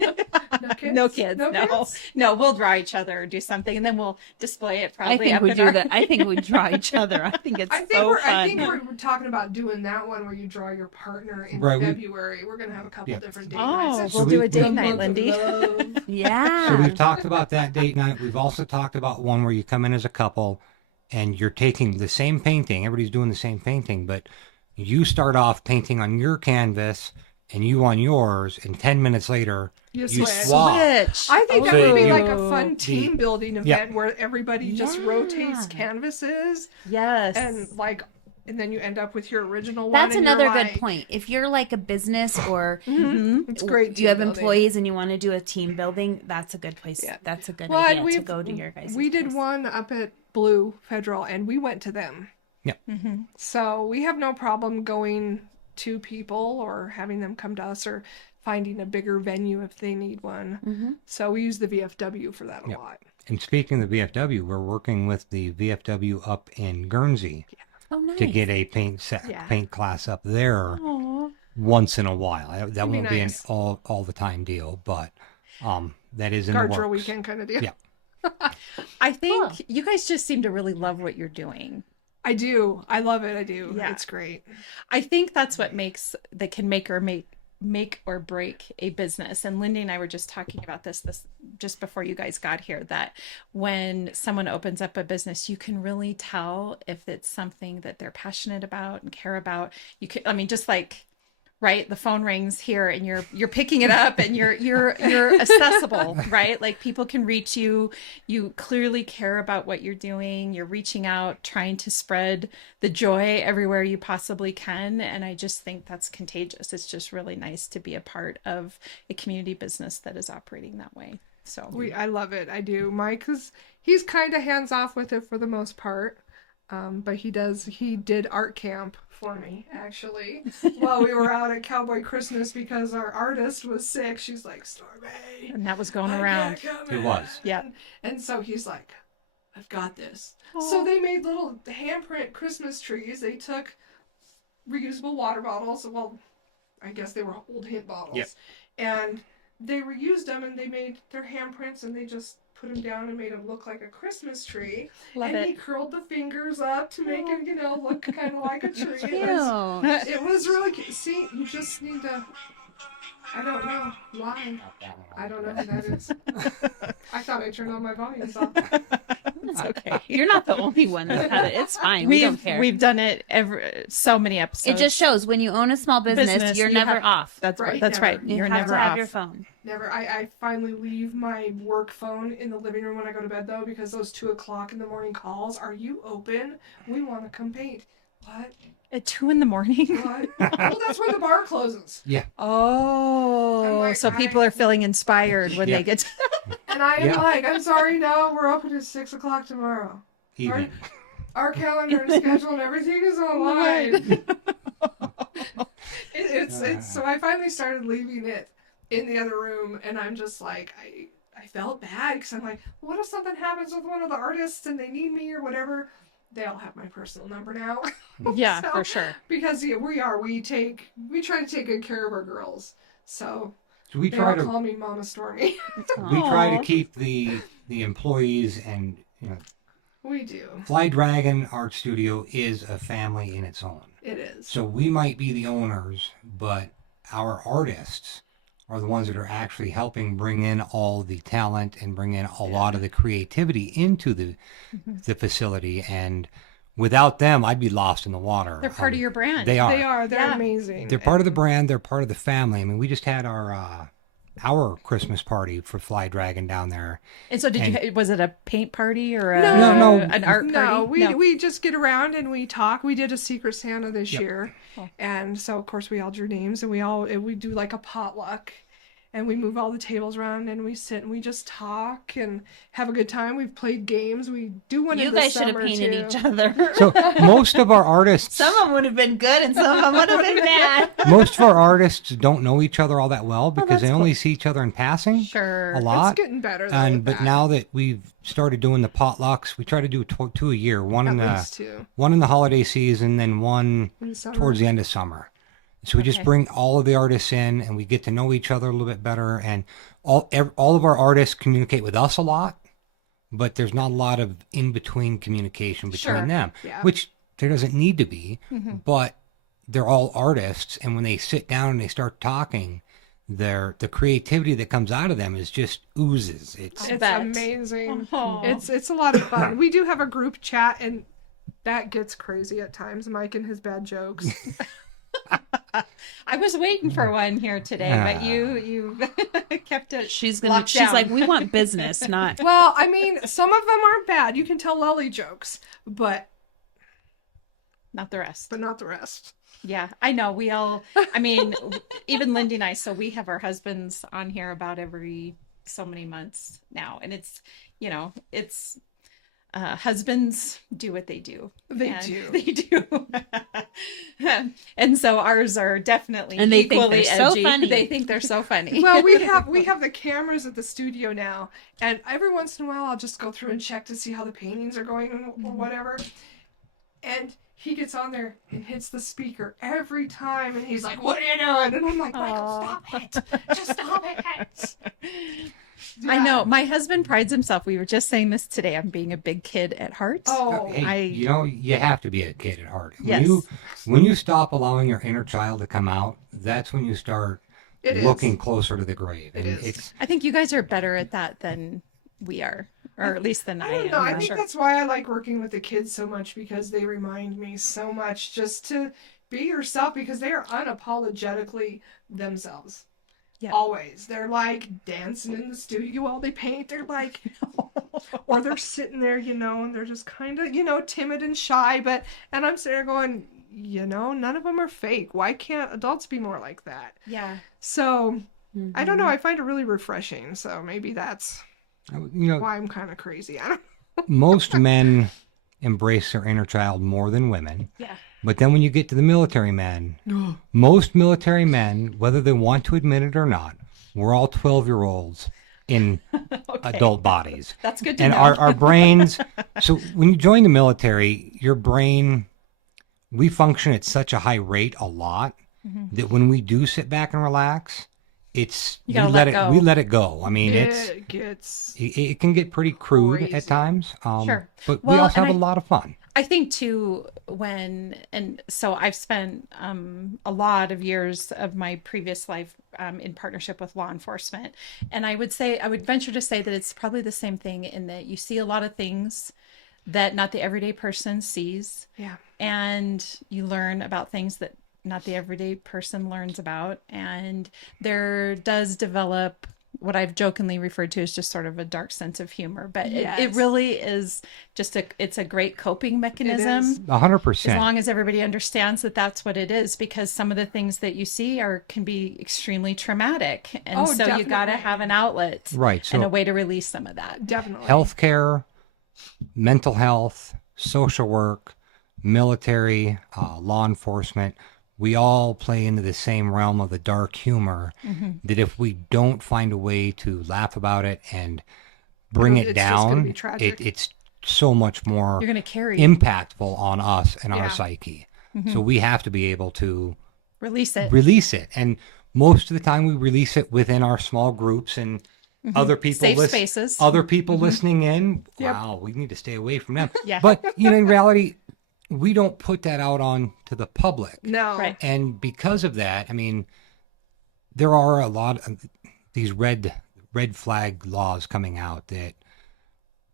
No kids. No kids. No. kids? No, we'll draw each other or do something and then we'll display it probably I think up we in do our... that. I think we draw each other. I think it's I think so we're fun. talking about doing that one where you draw your partner in Right, we- February. We're gonna have a couple Yeah. different date Oh, nights. we'll So do we- a date we- night, Month of Lindy. love. Yeah. So we've talked about that date night. We've also talked about one where you come in as a couple and you're taking the same painting. Everybody's doing the same painting, but you start off painting on your canvas and you on yours, and 10 minutes later, You you switch. swap. Switch. I think that So would be you- like a fun team building event Yeah. where everybody just Yeah. rotates canvases Yes. and then you end up with your original one. That's and you're another like, good point. If you're like a business or It's great. you have team building. employees and you want to do a team building, that's a good place. Yeah. That's a good Well, idea and to go to your guys. We did one up at Blue Federal, and we went to them. Yeah. So we have no problem going to people or having them come to us or finding a bigger venue if they need one. So we use the VFW for that a Yeah. lot. And speaking of the VFW, we're working with the VFW up in Guernsey. Oh, nice. to get a paint class up there Aw. once in a while. That That'd be won't be an nice. all the time deal, but that is in Guard the drill works. weekend kind of deal. Yeah. I think Cool. you guys just seem to really love what you're doing. I do. I love it. I do. Yeah. It's great. I think that's what can make or break a business. And Lindy and I were just talking about this just before you guys got here, that when someone opens up a business, you can really tell if it's something that they're passionate about and care about. You can, I mean, just like, right, the phone rings here and you're picking it up and you're accessible, right? Like people can reach you. You clearly care about what you're doing. You're reaching out, trying to spread the joy everywhere you possibly can. And I just think that's contagious. It's just really nice to be a part of a community business that is operating that way. So I love it. I do. Mike he's kind of hands off with it for the most part. But he did art camp for me actually while we were out at Cowboy Christmas because our artist was sick. She's like, Stormy, and that was going I around. can't come It in." was. Yeah. And so he's like, I've got this. So they made little handprint Christmas trees. They took reusable water bottles. Well, I guess they were old hint bottles. Yep. And they reused them and they made their handprints and they just put them down and made them look like a Christmas tree. Love and it. he curled the fingers up to make it, look kind of like a tree. Cute. It was really cute. See, you just need to. I don't know why. I don't know who that is. I thought I turned on my volume off. It's okay. You're not the only one that's had it. It's fine. We don't care. We've done it so many episodes. It just shows when you own a small business, you're you never have- off. That's Right, right. That's never. right. You You're have never to have off. your phone. Never. I finally leave my work phone in the living room when I go to bed though, because those 2:00 in the morning calls. Are you open? We want to come paint. What? At 2 a.m. What? Well, that's when the bar closes. Yeah. Oh, I'm like, so people are feeling inspired when Yeah. they get. And I am Yeah. like, I'm sorry, no, we're open at 6:00 tomorrow. Even. Our calendar and schedule and everything is online. It's so I finally started leaving it in the other room, and I'm just like, I felt bad because I'm like, what if something happens with one of the artists and they need me or whatever? They all have my personal number now. Yeah, So- for sure. Because we try to take good care of our girls. So So we they try all to call me Mama Stormy. we try to Aw. keep the employees, and We do. Flydragon Art Studio is a family in its own. It is. So we might be the owners, but our artists are the ones that are actually helping bring in all the talent and bring in a lot of the creativity into the facility. And without them, I'd be lost in the water. They're part of your brand. They are. They are. They're Yeah. amazing. They're part of the brand. They're part of the family. I mean, we just had our Christmas party for Flydragon down there. And so was it a paint party or No. an art party? No, we just get around and we talk. We did a Secret Santa this Yep. year, Cool. and so of course we all drew names, and we do like a potluck, and we move all the tables around and we sit and we just talk and have a good time. We've played games. We do one. You in the guys should have summer, painted too. each other. So most of our artists, Some of them would have been good and some of them would have been bad. most of our artists don't know each other all that well because that's they only see each other in passing Sure. a It's lot. getting better. Though, And with but that. now that we've started doing the potlucks, we try to do two a year. One in at least the two. one in the holiday season, then one In summer. towards the end of summer. So we just Okay. bring all of the artists in, and we get to know each other a little bit better. And all of our artists communicate with us a lot, but there's not a lot of in between communication between Sure. them, Yeah. which there doesn't need to be. Mm-hmm. But they're all artists, and when they sit down and they start talking, the creativity that comes out of them is just oozes. It's It's bet. amazing. Oh. It's a lot of fun. We do have a group chat, and that gets crazy at times. Mike and his bad jokes. I was waiting for one here today, but you kept it. She's locked down. like, we want business, not Well, I mean, some of them aren't bad. You can tell lolly jokes, but Not the rest. not the rest. Yeah, I know. We all, I mean, even Lindy and I, so we have our husbands on here about every so many months now. And it's, it's husbands do what they do. They And do. They do. And so ours are definitely And they think equally they're so edgy. funny. They think they're so funny. Well, we have the cameras at the studio now, and every once in a while I'll just go through and check to see how the paintings are going or whatever. And he gets on there and hits the speaker every time, and he's like, "What are you doing?" And I'm like, "Michael, stop it! Just stop it!" Yeah. I know. My husband prides himself. We were just saying this today. I'm being a big kid at heart. Oh, Hey, you have to be a kid at heart. Yes. When you stop allowing your inner child to come out, that's when you start looking closer to the grave. And it's I think you guys are better at that than we are, or at least than I don't am. know. I I'm think sure. that's why I like working with the kids so much, because they remind me so much just to be yourself, because they are unapologetically themselves. Yeah. Always. They're like dancing in the studio while they paint. They're like, or they're sitting there, and they're just kind of, timid and shy. And I'm sitting there going, none of them are fake. Why can't adults be more like that? Yeah. So, I don't know. I find it really refreshing. So maybe that's why I'm kind of crazy. I don't most men embrace their inner child more than women. Yeah. But then when you get to the military men, most military men, whether they want to admit it or not, we're all 12-year-olds in adult bodies. That's good to and know. our brains, so when you join the military, your brain, we function at such a high rate a lot that when we do sit back and relax, it's You gotta let go. we let it go. I mean, it gets it can get pretty crude crazy. at times. Sure. But we Well, also have and a lot of fun. I think too, so I've spent a lot of years of my previous life in partnership with law enforcement. And I would venture to say that it's probably the same thing, in that you see a lot of things that not the everyday person sees. Yeah. And you learn about things that not the everyday person learns about. And there does develop what I've jokingly referred to as just sort of a dark sense of humor, but it really is just it's a great coping mechanism. 100%. As long as everybody understands that that's what it is, because some of the things that you see can be extremely traumatic. And so definitely. you got to have an outlet, Right. and a So way to release some of that. definitely healthcare, mental health, social work, military, law enforcement, we all play into the same realm of the dark humor that if we don't find a way to laugh about it and bring it It's just gonna down, be tragic. it's so much more You're going to carry impactful on us and our Yeah. psyche. So we have to be able to release it. release it. And most of the time we release it within our small groups and other people Safe spaces. other people listening in. Wow, we need to stay away from them. Yeah. But in reality, we don't put that out on to the public. no. Right. And because of that, I mean, there are a lot of these red flag laws coming out that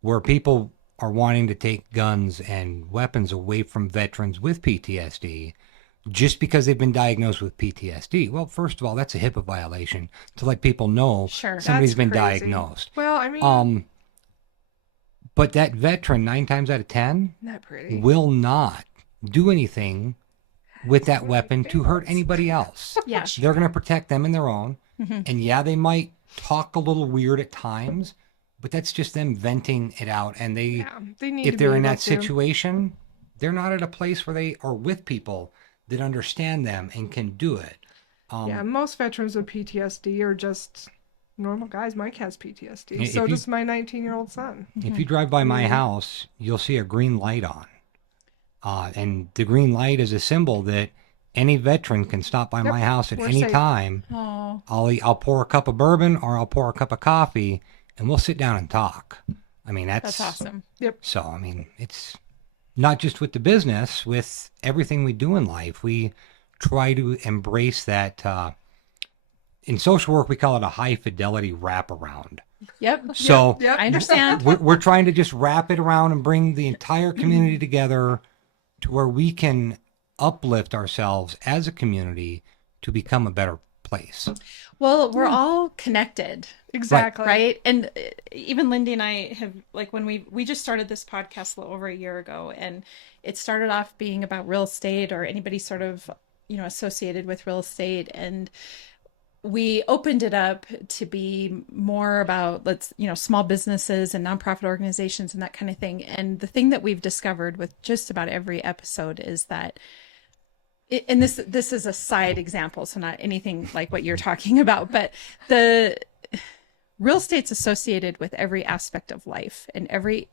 where people are wanting to take guns and weapons away from veterans with PTSD just because they've been diagnosed with PTSD. Well, first of all, that's a HIPAA violation to let people know Sure. somebody's That's been crazy. diagnosed. Well, I mean, But that veteran, 9 times out of 10, not pretty. will not do anything with that weapon to hurt anybody else. Yeah. They're going to protect them and their own. And yeah, they might talk a little weird at times, but that's just them venting it out. And they Need if to they're be in able that to. situation, they're not at a place where they are with people that understand them and can do it. Most veterans with PTSD are just normal guys. Mike has PTSD. If So you- does my 19-year-old son. If you drive by my house, you'll see a green light on. And the green light is a symbol that any veteran can stop by my house at we're any safe. time. Oh, I'll pour a cup of bourbon or I'll pour a cup of coffee and we'll sit down and talk. I mean, that's awesome. So, I mean, it's not just with the business, with everything we do in life. We try to embrace that. In social work, we call it a high fidelity wraparound. Yep. So Yep. I understand. we're trying to just wrap it around and bring the entire community together to where we can uplift ourselves as a community to become a better place. Well, we're all connected. Exactly. Right. And even Lindy and I have, like, when we just started this podcast a little over a year ago, and it started off being about real estate or anybody sort of, associated with real estate. And we opened it up to be more about small businesses and nonprofit organizations and that kind of thing. And the thing that we've discovered with just about every episode is that and this is a side example, so not anything like what you're talking about, but real estate's associated with every aspect of life, and every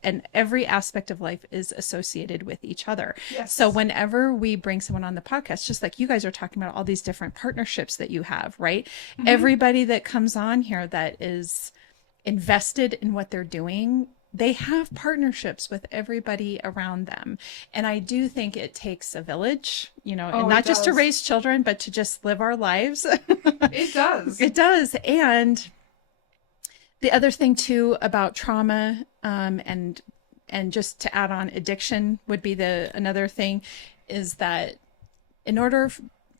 aspect of life is associated with each other. Yes. So whenever we bring someone on the podcast, just like you guys are talking about all these different partnerships that you have, right? Everybody that comes on here that is invested in what they're doing, they have partnerships with everybody around them. And I do think it takes a village, and not just to raise children, but to just live our lives. It does. It does. And the other thing too about trauma, and just to add on addiction would be another thing, is that in order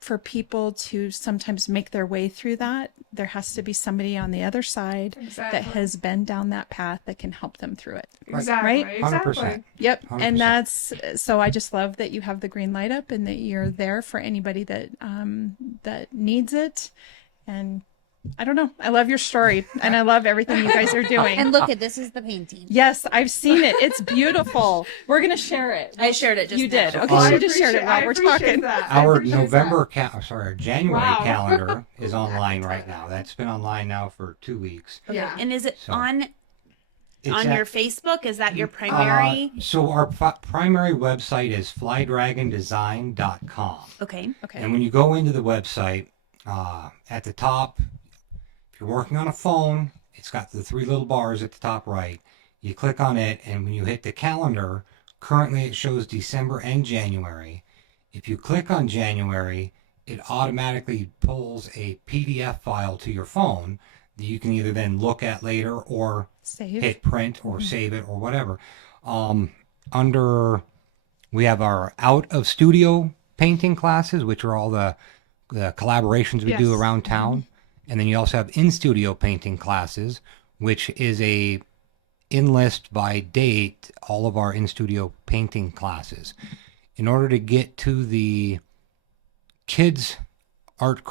for people to sometimes make their way through that, there has to be somebody on the other side that has been down that path that can help them through it. Exactly. Right? 100%. Yep. 100%. And that's, so I just love that you have the green light up and that you're there for anybody that needs it. And I don't know. I love your story and I love everything you guys are doing. And look at this is the painting. Yes, I've seen it. It's beautiful. We're going to share it. I shared it just You now. did. Okay, so you just shared it while we're talking. Our our January calendar is online right now. That's been online now for 2 weeks. Yeah. And is it So, on It's your Facebook? Is that your primary? So our primary website is flydragondesign.com. Okay. And when you go into the website, at the top, if you're working on a phone, it's got the 3 little bars at the top right. You click on it, and when you hit the calendar, currently it shows December and January. If you click on January, it automatically pulls a PDF file to your phone that you can either then look at later or Save. hit print or save it or whatever. We have our out of studio painting classes, which are all the collaborations we do around town. And then you also have in studio painting classes, which is a list by date, all of our in studio painting classes. In order to get to the kids art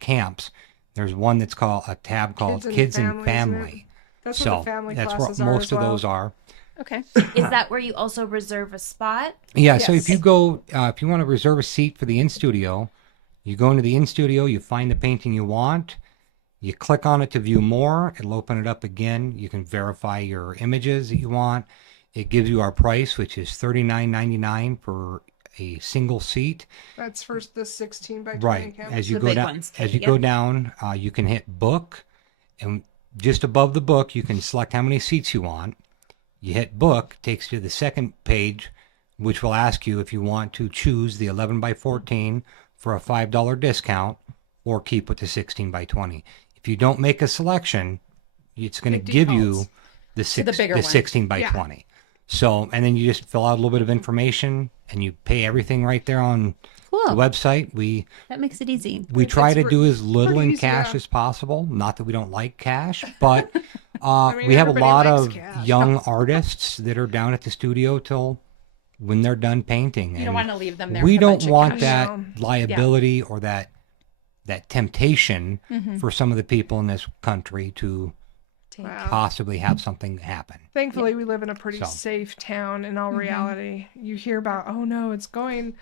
camps, there's one that's called a tab called Kids and Family. That's what the family that's classes where are most as of well. those are. Okay. Is that where you also reserve a spot? Yeah, so Yes. if you go, if you want to reserve a seat for the in studio, you go into the in studio, you find the painting you want, you click on it to view more, it'll open it up again. You can verify your images that you want. It gives you our price, which is $39.99 for a single seat. That's for the 16 by 20 Right. campus. As you The go big down, ones, as you yeah. go down, you can hit book, and just above the book, you can select how many seats you want. You hit book, takes you to the second page, which will ask you if you want to choose the 11 by 14 for a $5 discount or keep with the 16 by 20. If you don't make a selection, it's going to It give you defaults. the bigger one. 16 by 20. So, and then you just fill out a little bit of information and you pay everything right there on Cool. the website. That makes it easy. We try to It's do as little pretty in easy, cash yeah. as possible. Not that we don't like cash, but mean, we have a everybody lot likes of cash. young artists that are down at the studio till when they're done painting. You don't want to leave them there. We with a bunch don't of want cash. that No. liability or that temptation Mm-hmm. for some of the people in this country to Wow. possibly have something happen. Thankfully, we live in a pretty So. safe town. In all Mm-hmm. reality, you hear about, oh no, it's going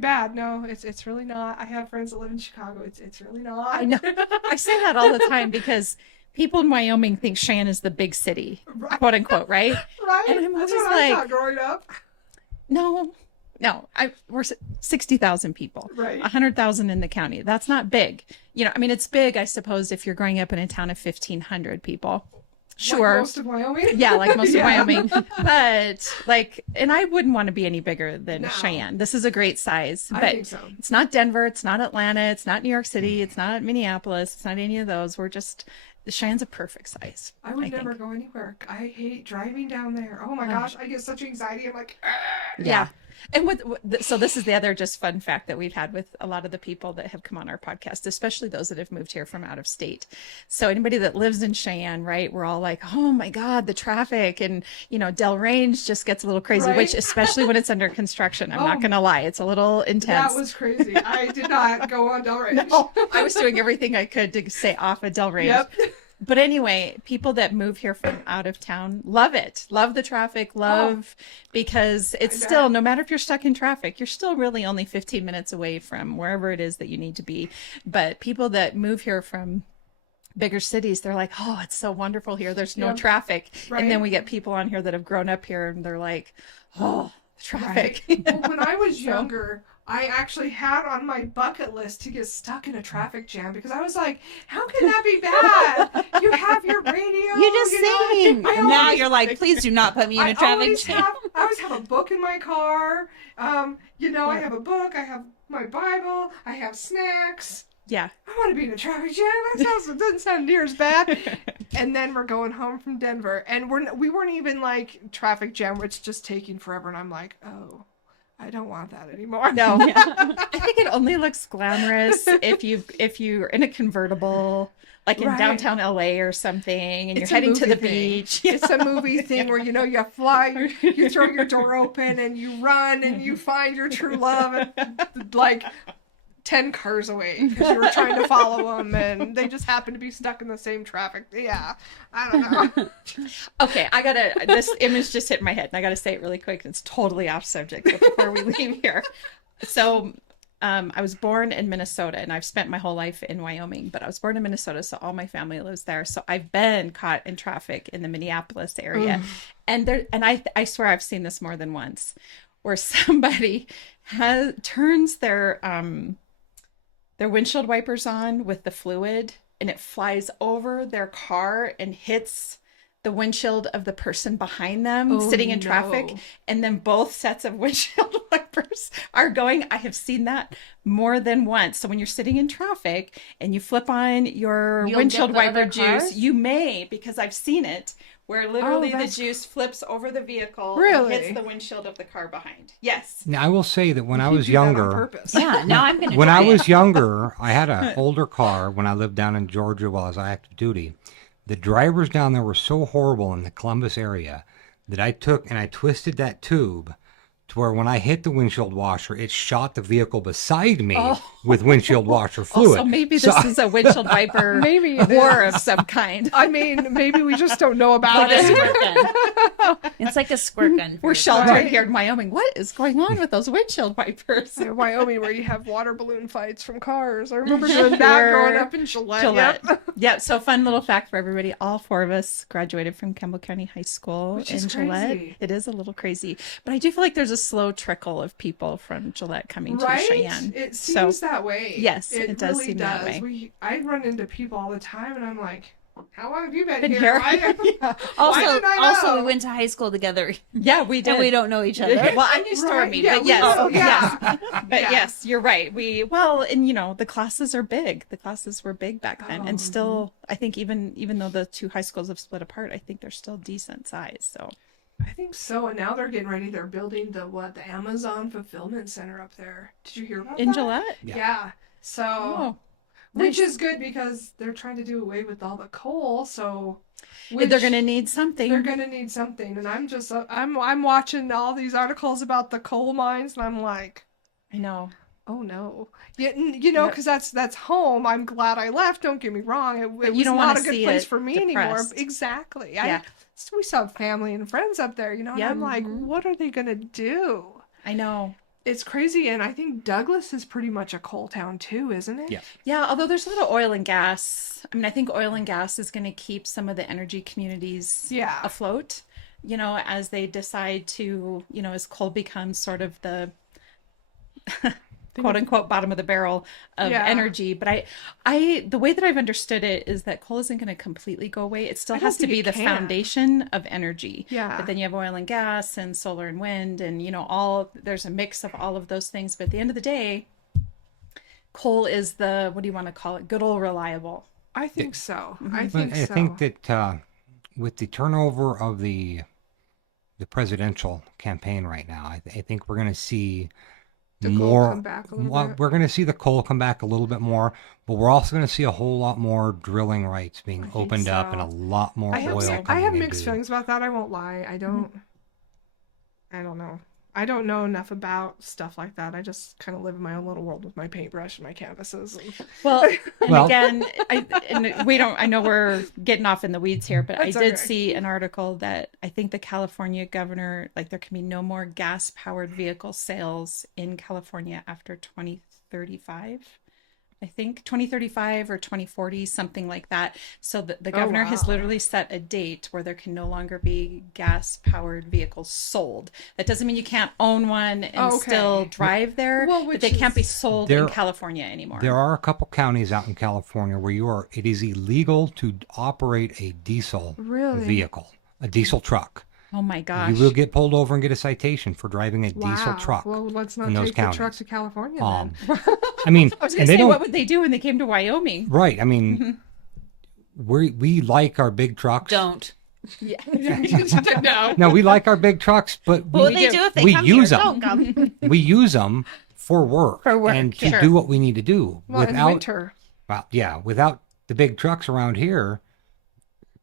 bad. No, it's really not. I have friends that live in Chicago. It's really not. I know. I say that all the time because people in Wyoming think Cheyenne is the big city, Right. quote unquote, right? Right? And I'm That's always what I like- thought growing up. No. We're 60,000 people, Right. 100,000 in the county. That's not big. I mean, it's big, I suppose, if you're growing up in a town of 1,500 people. Sure. Like most of Wyoming. Yeah, like most Yeah. of Wyoming. But and I wouldn't want to be any bigger than No. Cheyenne. This is a great size. I But think so. it's not Denver, it's not Atlanta, it's not New York City, it's not Minneapolis, it's not any of those. Cheyenne's a perfect size. I would think. never go anywhere. I hate driving down there. Oh my gosh, I get such anxiety. I'm like, Yeah. And so this is the other just fun fact that we've had with a lot of the people that have come on our podcast, especially those that have moved here from out of state. So anybody that lives in Cheyenne, right, we're all like, oh my God, the traffic. And, Del Range just gets a little crazy, Right? which especially when it's under construction, I'm Oh. not going to lie. It's a little intense. that was crazy. I did not go on Del Range. No, I was doing everything I could to stay off of Del Range. Yep. But anyway, people that move here from out of town love it. Love the traffic, because it's bet. still, no matter if you're stuck in traffic, you're still really only 15 minutes away from wherever it is that you need to be. But people that move here from bigger cities, they're like, oh, it's so wonderful here. There's no Yep. traffic. Right. And then we get people on here that have grown up here and they're like, oh, traffic. Right. Well, when I was younger, I actually had on my bucket list to get stuck in a traffic jam because I was like, how can that be bad? You have your radio. You just sing. I Now always- you're like, please do not put me in a traffic jam. I always have a book in my car. I have a book. I have my Bible. I have snacks. Yeah. I want to be in a traffic jam. That doesn't sound near as bad. And then we're going home from Denver, and we weren't even like traffic jam where it's just taking forever. And I'm like, oh, I don't want that anymore. No, I think it only looks glamorous if you're in a convertible, like in Right. downtown LA or something, and It's you're a heading to the movie thing. beach. It's a movie thing where you fly, you throw your door open, and you run, and you find your true love, and like 10 cars away because you were trying to follow them, and they just happen to be stuck in the same traffic. Yeah, I don't know. Okay, this image just hit my head, and I gotta say it really quick. It's totally off subject, but before we leave here. So, I was born in Minnesota, and I've spent my whole life in Wyoming, but I was born in Minnesota, so all my family lives there. So I've been caught in traffic in the Minneapolis area, and I swear I've seen this more than once, where somebody turns their windshield wipers on with the fluid, and it flies over their car and hits the windshield of the person behind them sitting in traffic, and then both sets of windshield wipers are going. I have seen that more than once. So when you're sitting in traffic and you flip on your You'll windshield get the wiper other juice, cars? you may, because I've seen it, where literally the that's- juice flips over the vehicle Really? and hits the windshield of the car behind. Yes. Now, I will say that when I You was do that on younger, purpose. Yeah, now I'm gonna. when try I it. was younger, I had an older car when I lived down in Georgia while I was on active duty. The drivers down there were so horrible in the Columbus area that I took and I twisted that tube to where when I hit the windshield washer, it shot the vehicle beside me with windshield washer fluid. Also, maybe this is a windshield wiper Maybe it war of some kind. I mean, maybe we just don't know about But a it. squirt gun. It's like a squirt gun. We're sheltered here in Wyoming. What is going on with those windshield wipers? Wyoming, where you have water balloon fights from cars. I remember doing that growing up in Gillette. Yep. Yep. So fun little fact for everybody. All four of us graduated from Campbell County High School Which in is Gillette. crazy. It is a little crazy, but I do feel like there's a slow trickle of people from Gillette coming to Right? Cheyenne. It So- seems that way. Yes, it does really seem that way. I run into people all the time, and I'm like, how long have you been Been here? here? Why Also, didn't I also, know? we went to high school together, Yeah, we did. and we don't know each other. Well, I knew Stormy, yeah, but we yes, know, yes. yeah. But Yeah. yes, you're right. And the classes are big. The classes were big back then, and still, I think even though the two high schools have split apart, I think they're still decent size. So I think so. And now they're getting ready. They're building the Amazon fulfillment center up there. Did you hear about in that? Gillette, Yeah. So, oh, which is good because they're trying to do away with all the coal. So, they're going to need something. They're gonna need something, and I'm just I'm watching all these articles about the coal mines, and I'm like, I know. oh no, because that's home. I'm glad I left. Don't get me wrong, it was you don't not wanna a good see place it for me anymore. depressed. Exactly. Yeah. We still have family and friends up there, and Yep. I'm like, what are they gonna do? I know. It's crazy, and I think Douglas is pretty much a coal town too, isn't it? Yeah. Yeah, although there's a lot of oil and gas. I mean, I think oil and gas is going to keep some of the energy communities Yeah. afloat, as they decide to, as coal becomes sort of the quote unquote bottom of the barrel of Yeah. energy. But I the way that I've understood it is that coal isn't going to completely go away. It still I don't has to think be it the can. foundation of energy. Yeah. But then you have oil and gas and solar and wind and, there's a mix of all of those things. But at the end of the day, coal is the, what do you want to call it? Good old reliable. I think so. Mm-hmm. I But think I so. think that with the turnover of the presidential campaign right now, I think we're going to see The coal more. come back a little well, bit. we're going to see the coal come back a little bit more, but we're also going to see a whole lot more drilling rights being think opened up and a so. lot more I have, oil I coming have mixed into- feelings about that. I won't lie. I don't. I don't know. I don't know enough about stuff like that. I just kind of live in my own little world with my paintbrush and my canvases. And... Well, and Well- again, I know we're getting off in the weeds here, but That's I did okay. see an article that I think the California governor, like there can be no more gas powered vehicle sales in California after 2035. I think 2035 or 2040, something like that. So the governor has literally set a date where there can no longer be gas powered vehicles sold. That doesn't mean you can't own one and still drive there, but they can't be sold in California anymore. There are a couple counties out in California where it is illegal to operate a diesel vehicle, a diesel truck. Oh my gosh. You will get pulled over and get a citation for driving a diesel truck. Well, let's not in those take the counties. truck to California then. I mean, I was going to say, what would they do when they came to Wyoming? Right. I mean, we like our big trucks. Don't. Yeah. No, we like our big trucks, but What would they do if they we come use here? them. Don't come. We use them for work, and to do what we need to do. Well, in winter. Well, yeah, without the big trucks around here,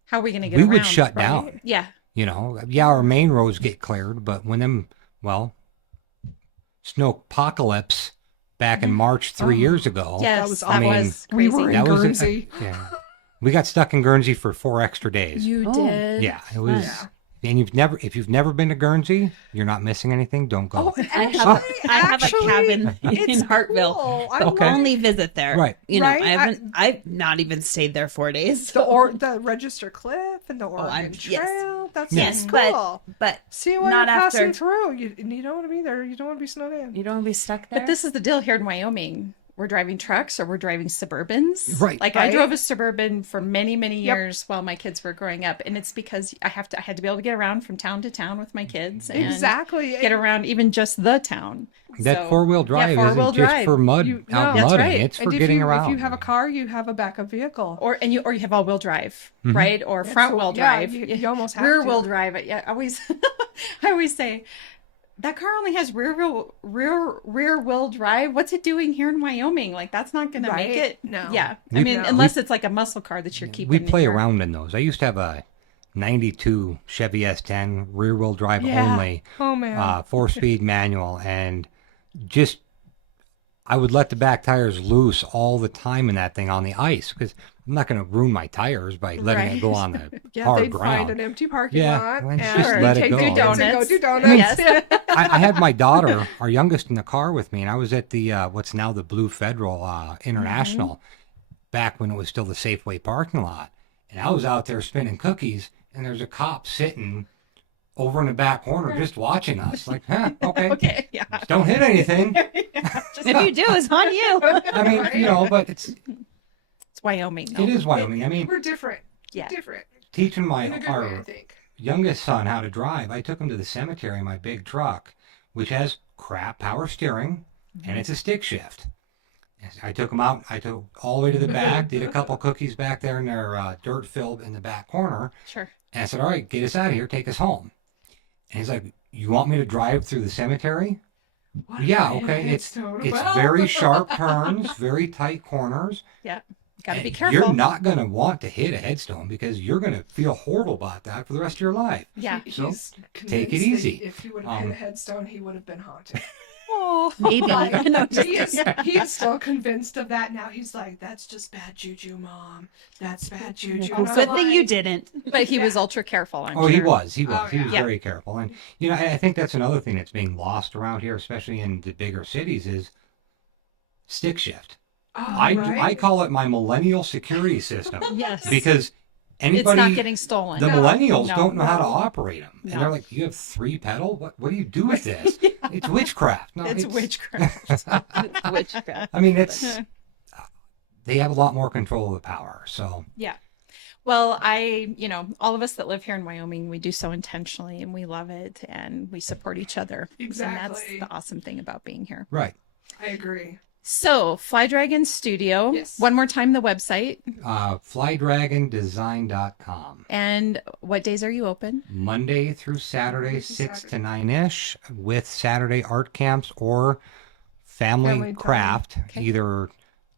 How are we going to get we around? would shut down. Yeah. You know, yeah, our main roads get cleared, but when snowpocalypse back in March 3 years ago. Yes, that was we crazy. were in That was Guernsey. yeah. We got stuck in Guernsey for 4 extra days. You did? Yeah, it was. And if you've never been to Guernsey, you're not missing anything. Don't go. I have a cabin in Hartville. Cool. I But Okay. only visit there. Right. You know, Right? I've not even stayed there 4 days. The Register Cliff and the Oregon yes. Trail. That's Yes, cool. but See what not you're passing after. through. You don't want to be there. You don't want to be snowed in. You don't want to be stuck there. But this is the deal here in Wyoming. We're driving trucks or we're driving Suburbans. Right. Like I drove a Suburban for many, many years while my kids were growing up. And it's because I had to be able to get around from town to town with my kids. And Exactly. get around even just the town. That So, 4-wheel drive four-wheel isn't just drive. for mud No, out that's mudding. right. It's for And getting around. if you have a car, you have a backup vehicle. Or you have all-wheel drive, right? Or front-wheel drive. You almost have rear-wheel to. drive. Yeah, I always say that car only has rear wheel drive. What's it doing here in Wyoming? Like that's not going to make it. No. Yeah. I mean, unless it's like a muscle car that you're keeping. We in play your- around in those. I used to have a 92 Chevy S10 rear-wheel drive only, Oh man. 4-speed manual, and just I would let the back tires loose all the time in that thing on the ice because I'm not going to ruin my tires by letting it go on the Yeah, hard they'd ground. find an empty parking Yeah, lot let's and just let it take go. the kids and go Donuts. do donuts. Yes. I had my daughter, our youngest, in the car with me, and I was at the what's now the Blue Federal International, back when it was still the Safeway parking lot, and I was out there spinning cookies, and there's a cop sitting over in the back corner just watching us, like, huh, okay, Okay. Yeah. just don't hit anything. if you do, it's on you. I mean, you know, but it's Wyoming. Though. it is Wyoming. I mean, We're different. Yeah. Different. teaching In a my good way, I our think. youngest son how to drive, I took him to the cemetery in my big truck, which has crap power steering, and it's a stick shift. And I took him out. I took all the way to the back, did a couple cookies back there in their dirt filled in the back corner, Sure. and I said, "All right, get us out of here. Take us home." And he's like, "You want me to drive through the cemetery?" Yeah, okay. It's very sharp turns, very tight corners. Yeah. Got to be And careful. You're not going to want to hit a headstone because you're going to feel horrible about that for the rest of your life. Yeah. So, He's take it convinced easy. that if he would have hit a headstone, he would have been haunted. Oh. Maybe. No, just- He is still convinced of that now. He's like, that's just bad juju, Mom. That's bad juju. And I'm Good thing you like, didn't. But he was ultra careful. I'm Oh, sure. he was. He was. Oh, He was yeah. very careful. And, you know, I think that's another thing that's being lost around here, especially in the bigger cities, is stick shift. Oh, I right? call it my millennial security system Yes. because it's not anybody, getting stolen. the millennials No. don't know how to operate them. And No. they're like, you have 3 pedal? What do you do with this? It's witchcraft. No, It's witchcraft. It's witchcraft. I mean, they have a lot more control of the power. So Yeah. Well, all of us that live here in Wyoming, we do so intentionally and we love it and we support each other. Exactly. And that's the awesome thing about being here. right. I agree. So, Flydragon Studio. Yes. One more time, the website. FlydragonDesign.com. And what days are you open? Monday through Saturday, Monday through 6 to 9-ish, with Saturday art camps or family Family time. craft. Okay. Either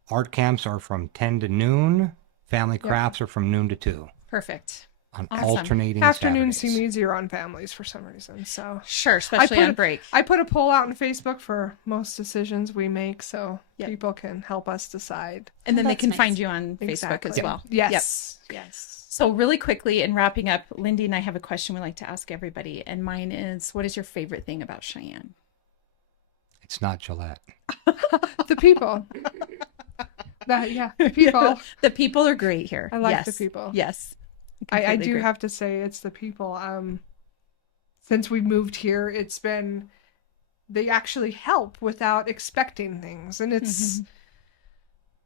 art camps are from 10 to noon, family crafts are from noon to 2 Perfect. on Awesome. alternating Afternoons Saturdays. seem easier on families for some reason. So Sure, especially on break. I put a poll out on Facebook for most decisions we make, so Yep. people can help us decide. And then they that's can nice. find you on Facebook Exactly. as well. Yes. Yes. So really quickly in wrapping up, Lindy and I have a question we like to ask everybody. And mine is, what is your favorite thing about Cheyenne? It's not Gillette. The people. The people. The people are great here. I like the Yes. people. Yes. I completely do agree. have to say it's the people. Since we moved here, they actually help without expecting things, and it's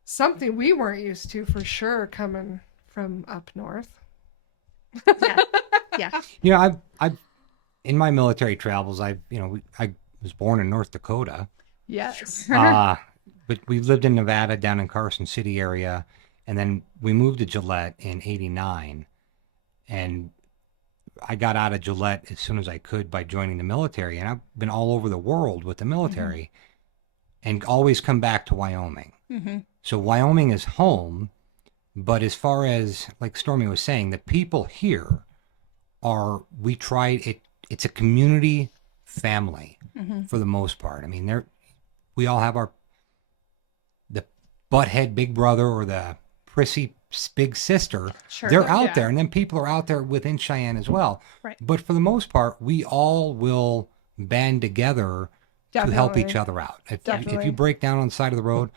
something we weren't used to for sure coming from up north. Yeah. Yeah. You know, I've in my military travels, I was born in North Dakota, Yes. but we lived in Nevada down in Carson City area, and then we moved to Gillette in '89, and I got out of Gillette as soon as I could by joining the military, and I've been all over the world with the military, and always come back to Wyoming. Mm-hmm. So Wyoming is home, but as far as like Stormy was saying, the people here we tried it. It's a community family for the most part. I mean, we all have the butthead big brother or the prissy big sister. Sure. They're out Yeah. there, and then people are out there within Cheyenne as well. Right. But for the most part, we all will band together to help Definitely. each other out. If Definitely. you break down on the side of the road,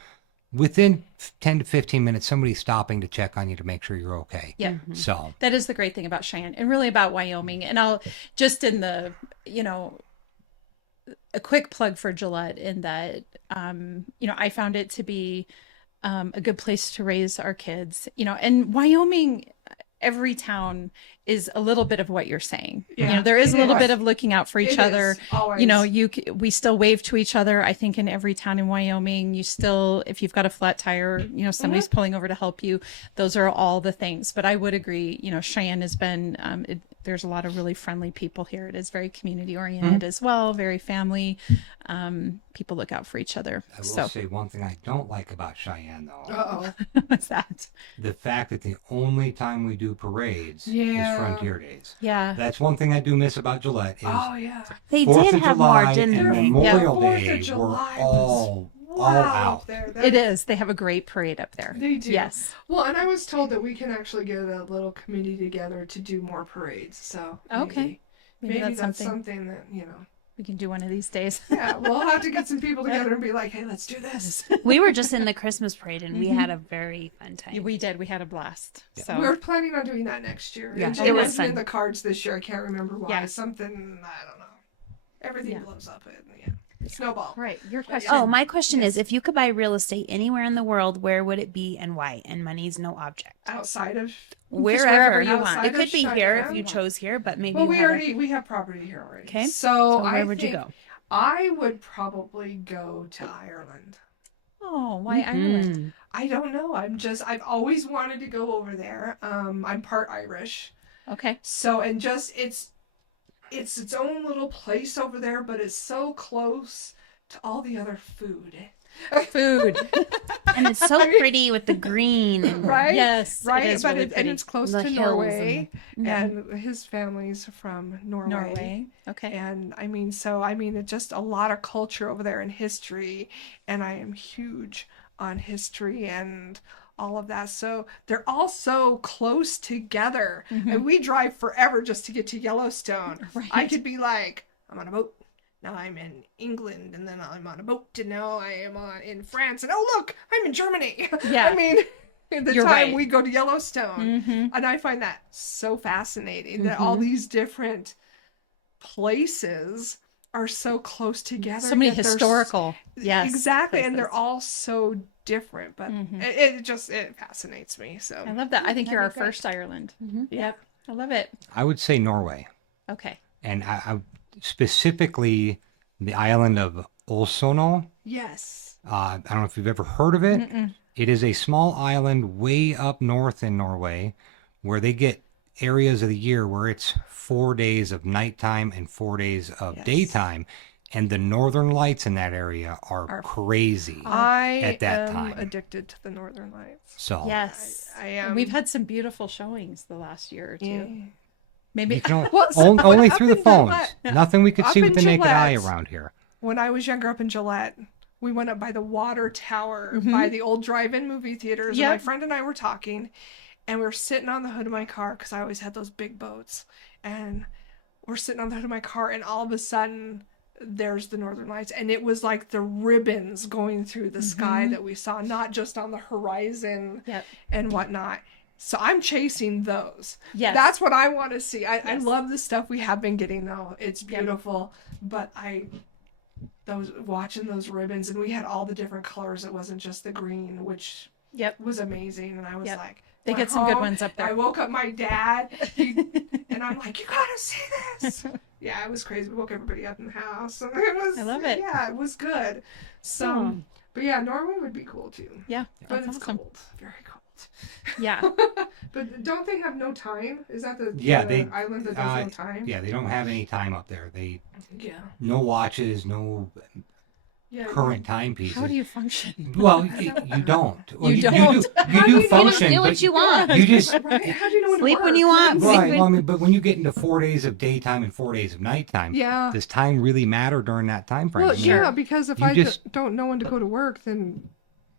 within 10 to 15 minutes, somebody's stopping to check on you to make sure you're okay. Yeah. So That is the great thing about Cheyenne and really about Wyoming. And I'll just in the, a quick plug for Gillette in that, I found it to be a good place to raise our kids, and Wyoming, every town is a little bit of what you're saying. Yeah, There is a it little is. bit of looking out for each It other. is, always. We still wave to each other. I think in every town in Wyoming, you still, if you've got a flat tire, somebody's pulling over to help you. Those are all the things. But I would agree, Cheyenne has been, there's a lot of really friendly people here. It is very community oriented as well, very family. People look out for each other. I will So say one thing I don't like about Cheyenne, though. Uh-oh. what's that? The fact that the only time we do parades Yeah. is Frontier Days. Yeah. That's one thing I do miss about Gillette is Oh, yeah. They 4th did of have July more, didn't and they? Memorial Yeah. 4th of Day July were was all out out. there. It is. They have a great parade up there. They do. Yes. Well, and I was told that we can actually get a little committee together to do more parades. So Okay. maybe Maybe that's that's something that we can do one of these days. Yeah, we'll have to get some people together and be like, hey, let's do this. We were just in the Christmas parade and we had a very fun time. We did. We had a blast. So We're planning on doing that next year. Yeah. It Oh, wasn't that's fun. in the cards this year. I can't remember why. Yeah. Something, I don't know. Everything Yeah. blows up. Snowball. right. Your question. Oh, my question is, if you could buy real estate anywhere in the world, where would it be and why? And money's no object. Outside of Wherever you want. outside It could of be here if Cheyenne. you chose here, but maybe Well, you we have property here already. Okay. So where I would you think go? I would probably go to Ireland. Oh, why Ireland? Mm. I don't know. I've always wanted to go over there. I'm part Irish. Okay. So, and just it's its own little place over there, but it's so close to all the other food. Food. And it's so pretty with the green. And Right? Yes. Right? It is But really and pretty. it's close The to hills Norway. And his family's from Norway. Okay. And it's just a lot of culture over there and history. And I am huge on history and all of that. So they're all so close together. And we drive forever just to get to Yellowstone. Right. I could be like, I'm on a boat. Now I'm in England, and then I'm on a boat, and now I am in France, and oh look, I'm in Germany. Yeah. I mean, the You're time right. we go to Yellowstone, Mm-hmm. and I find that so fascinating that all these different places are so close together. So many yet they're historical. Yes. exactly, and they're places. all so different. But Mhm. it fascinates me. So I love that. I think you're our That'd be great. first Ireland. Mhm. Yep. I love it. I would say Norway, Okay. and I specifically the island of Olsono. yes, I don't know if you've ever heard of it. Mm-mm. It is a small island way up north in Norway where they get areas of the year where it's 4 days of nighttime and 4 days of Yes. daytime. And the northern lights in that area are crazy. I At that am time. addicted to the Northern Lights. So Yes. I And am. we've had some beautiful showings the last year or two. Yeah. Maybe. you can only, Well, so only up through the in phones. Gillette- Nothing we could up see in with the naked eye Gillette. around here. When I was younger up in Gillette, we went up by the water tower Mhm. by the old drive-in movie theaters. Yep. And my friend and I were talking, and we were sitting on the hood of my car because I always had those big boats. And we're sitting on the hood of my car, and all of a sudden, there's the northern lights, and it was like the ribbons going through the sky that we saw, not just on the horizon and whatnot. So I'm chasing those. Yes. That's what I want to see. I love the stuff we have been getting, though. It's beautiful. But watching those ribbons, and we had all the different colors. It wasn't just the green, which was amazing. And I was like, they get some good ones up there. I woke up my dad, and I'm like, you gotta see this. Yeah, it was crazy. We woke everybody up in the house. And it was, I love it. Yeah, it was good. So, but yeah, Norway would be cool too. Yeah, but it's awesome. cold, very cold. Yeah. But don't they have no time? Is that the island that does no time? Yeah, they don't have any time up there. No watches, no current timepieces. How do you function? Well, you don't. Well, You don't. You do function. Do what you want. You just Right? How do you know when Sleep to when work? you want. right. Well, I mean, but when you get into 4 days of daytime and 4 days of nighttime, does time really matter during that time frame? Well, I mean, yeah, because if You I just- don't know when to go to work, then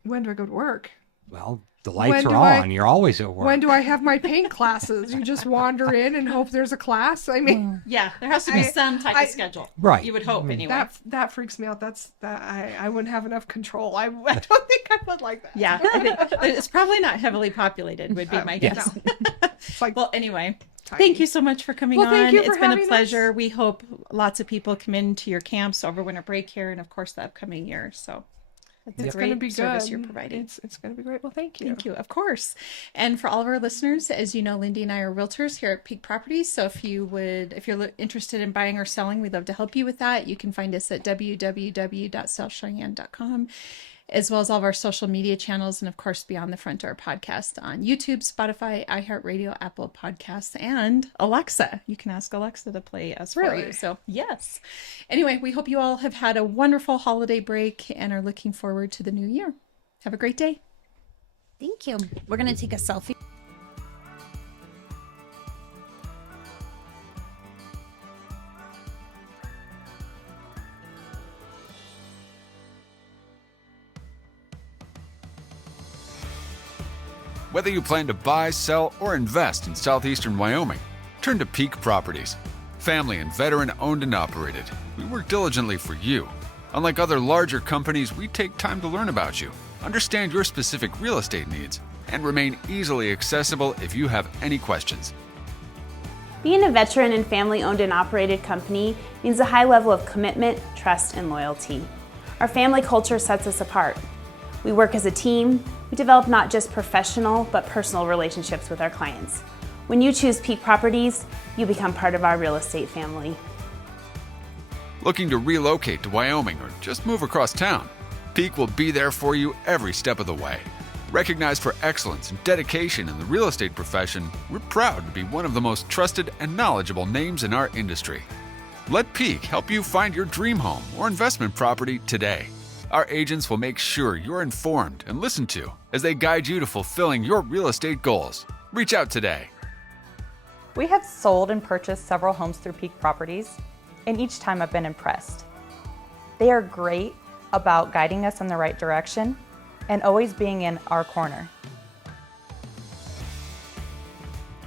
when do I go to work? Well, the lights When are do on. You're always at work. When do I have my paint classes? You just wander in and hope there's a class? I mean, Yeah, there has to be some type of schedule. Right. You would hope, anyway. that freaks me out. I wouldn't have enough control. I don't think I would like that. Yeah, I think it's probably not heavily populated, would be my guess. It's like, Well, anyway, tiny. thank you so much for coming Well, on. thank you for It's been a having pleasure. We hope lots of people come into your camps over winter break here and, of course, the upcoming year. So it's a It's going to great be service good. you're providing. It's going to be great. Well, thank you. Thank you, of course. And for all of our listeners, as you know, Lindy and I are realtors here at Peak Properties. So if you're interested in buying or selling, we'd love to help you with that. You can find us at www.sellcheyenne.com, as well as all of our social media channels, and of course, Beyond the Front Door podcast on YouTube, Spotify, iHeartRadio, Apple Podcasts, and Alexa. You can ask Alexa to play us for Really? you. So yes. Anyway, we hope you all have had a wonderful holiday break and are looking forward to the new year. Have a great day. Thank you. We're going to take a selfie. Whether you plan to buy, sell, or invest in southeastern Wyoming, turn to Peak Properties. Family and veteran owned and operated, we work diligently for you. Unlike other larger companies, we take time to learn about you, understand your specific real estate needs, and remain easily accessible if you have any questions. Being a veteran and family-owned and operated company means a high level of commitment, trust, and loyalty. Our family culture sets us apart. We work as a team. We develop not just professional, but personal relationships with our clients. When you choose Peak Properties, you become part of our real estate family. Looking to relocate to Wyoming or just move across town? Peak will be there for you every step of the way. Recognized for excellence and dedication in the real estate profession, we're proud to be one of the most trusted and knowledgeable names in our industry. Let Peak help you find your dream home or investment property today. Our agents will make sure you're informed and listened to as they guide you to fulfilling your real estate goals. Reach out today. We have sold and purchased several homes through Peak Properties, and each time I've been impressed. They are great about guiding us in the right direction and always being in our corner.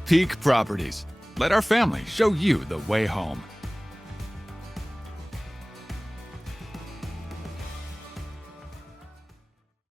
Peak Properties. Let our family show you the way home.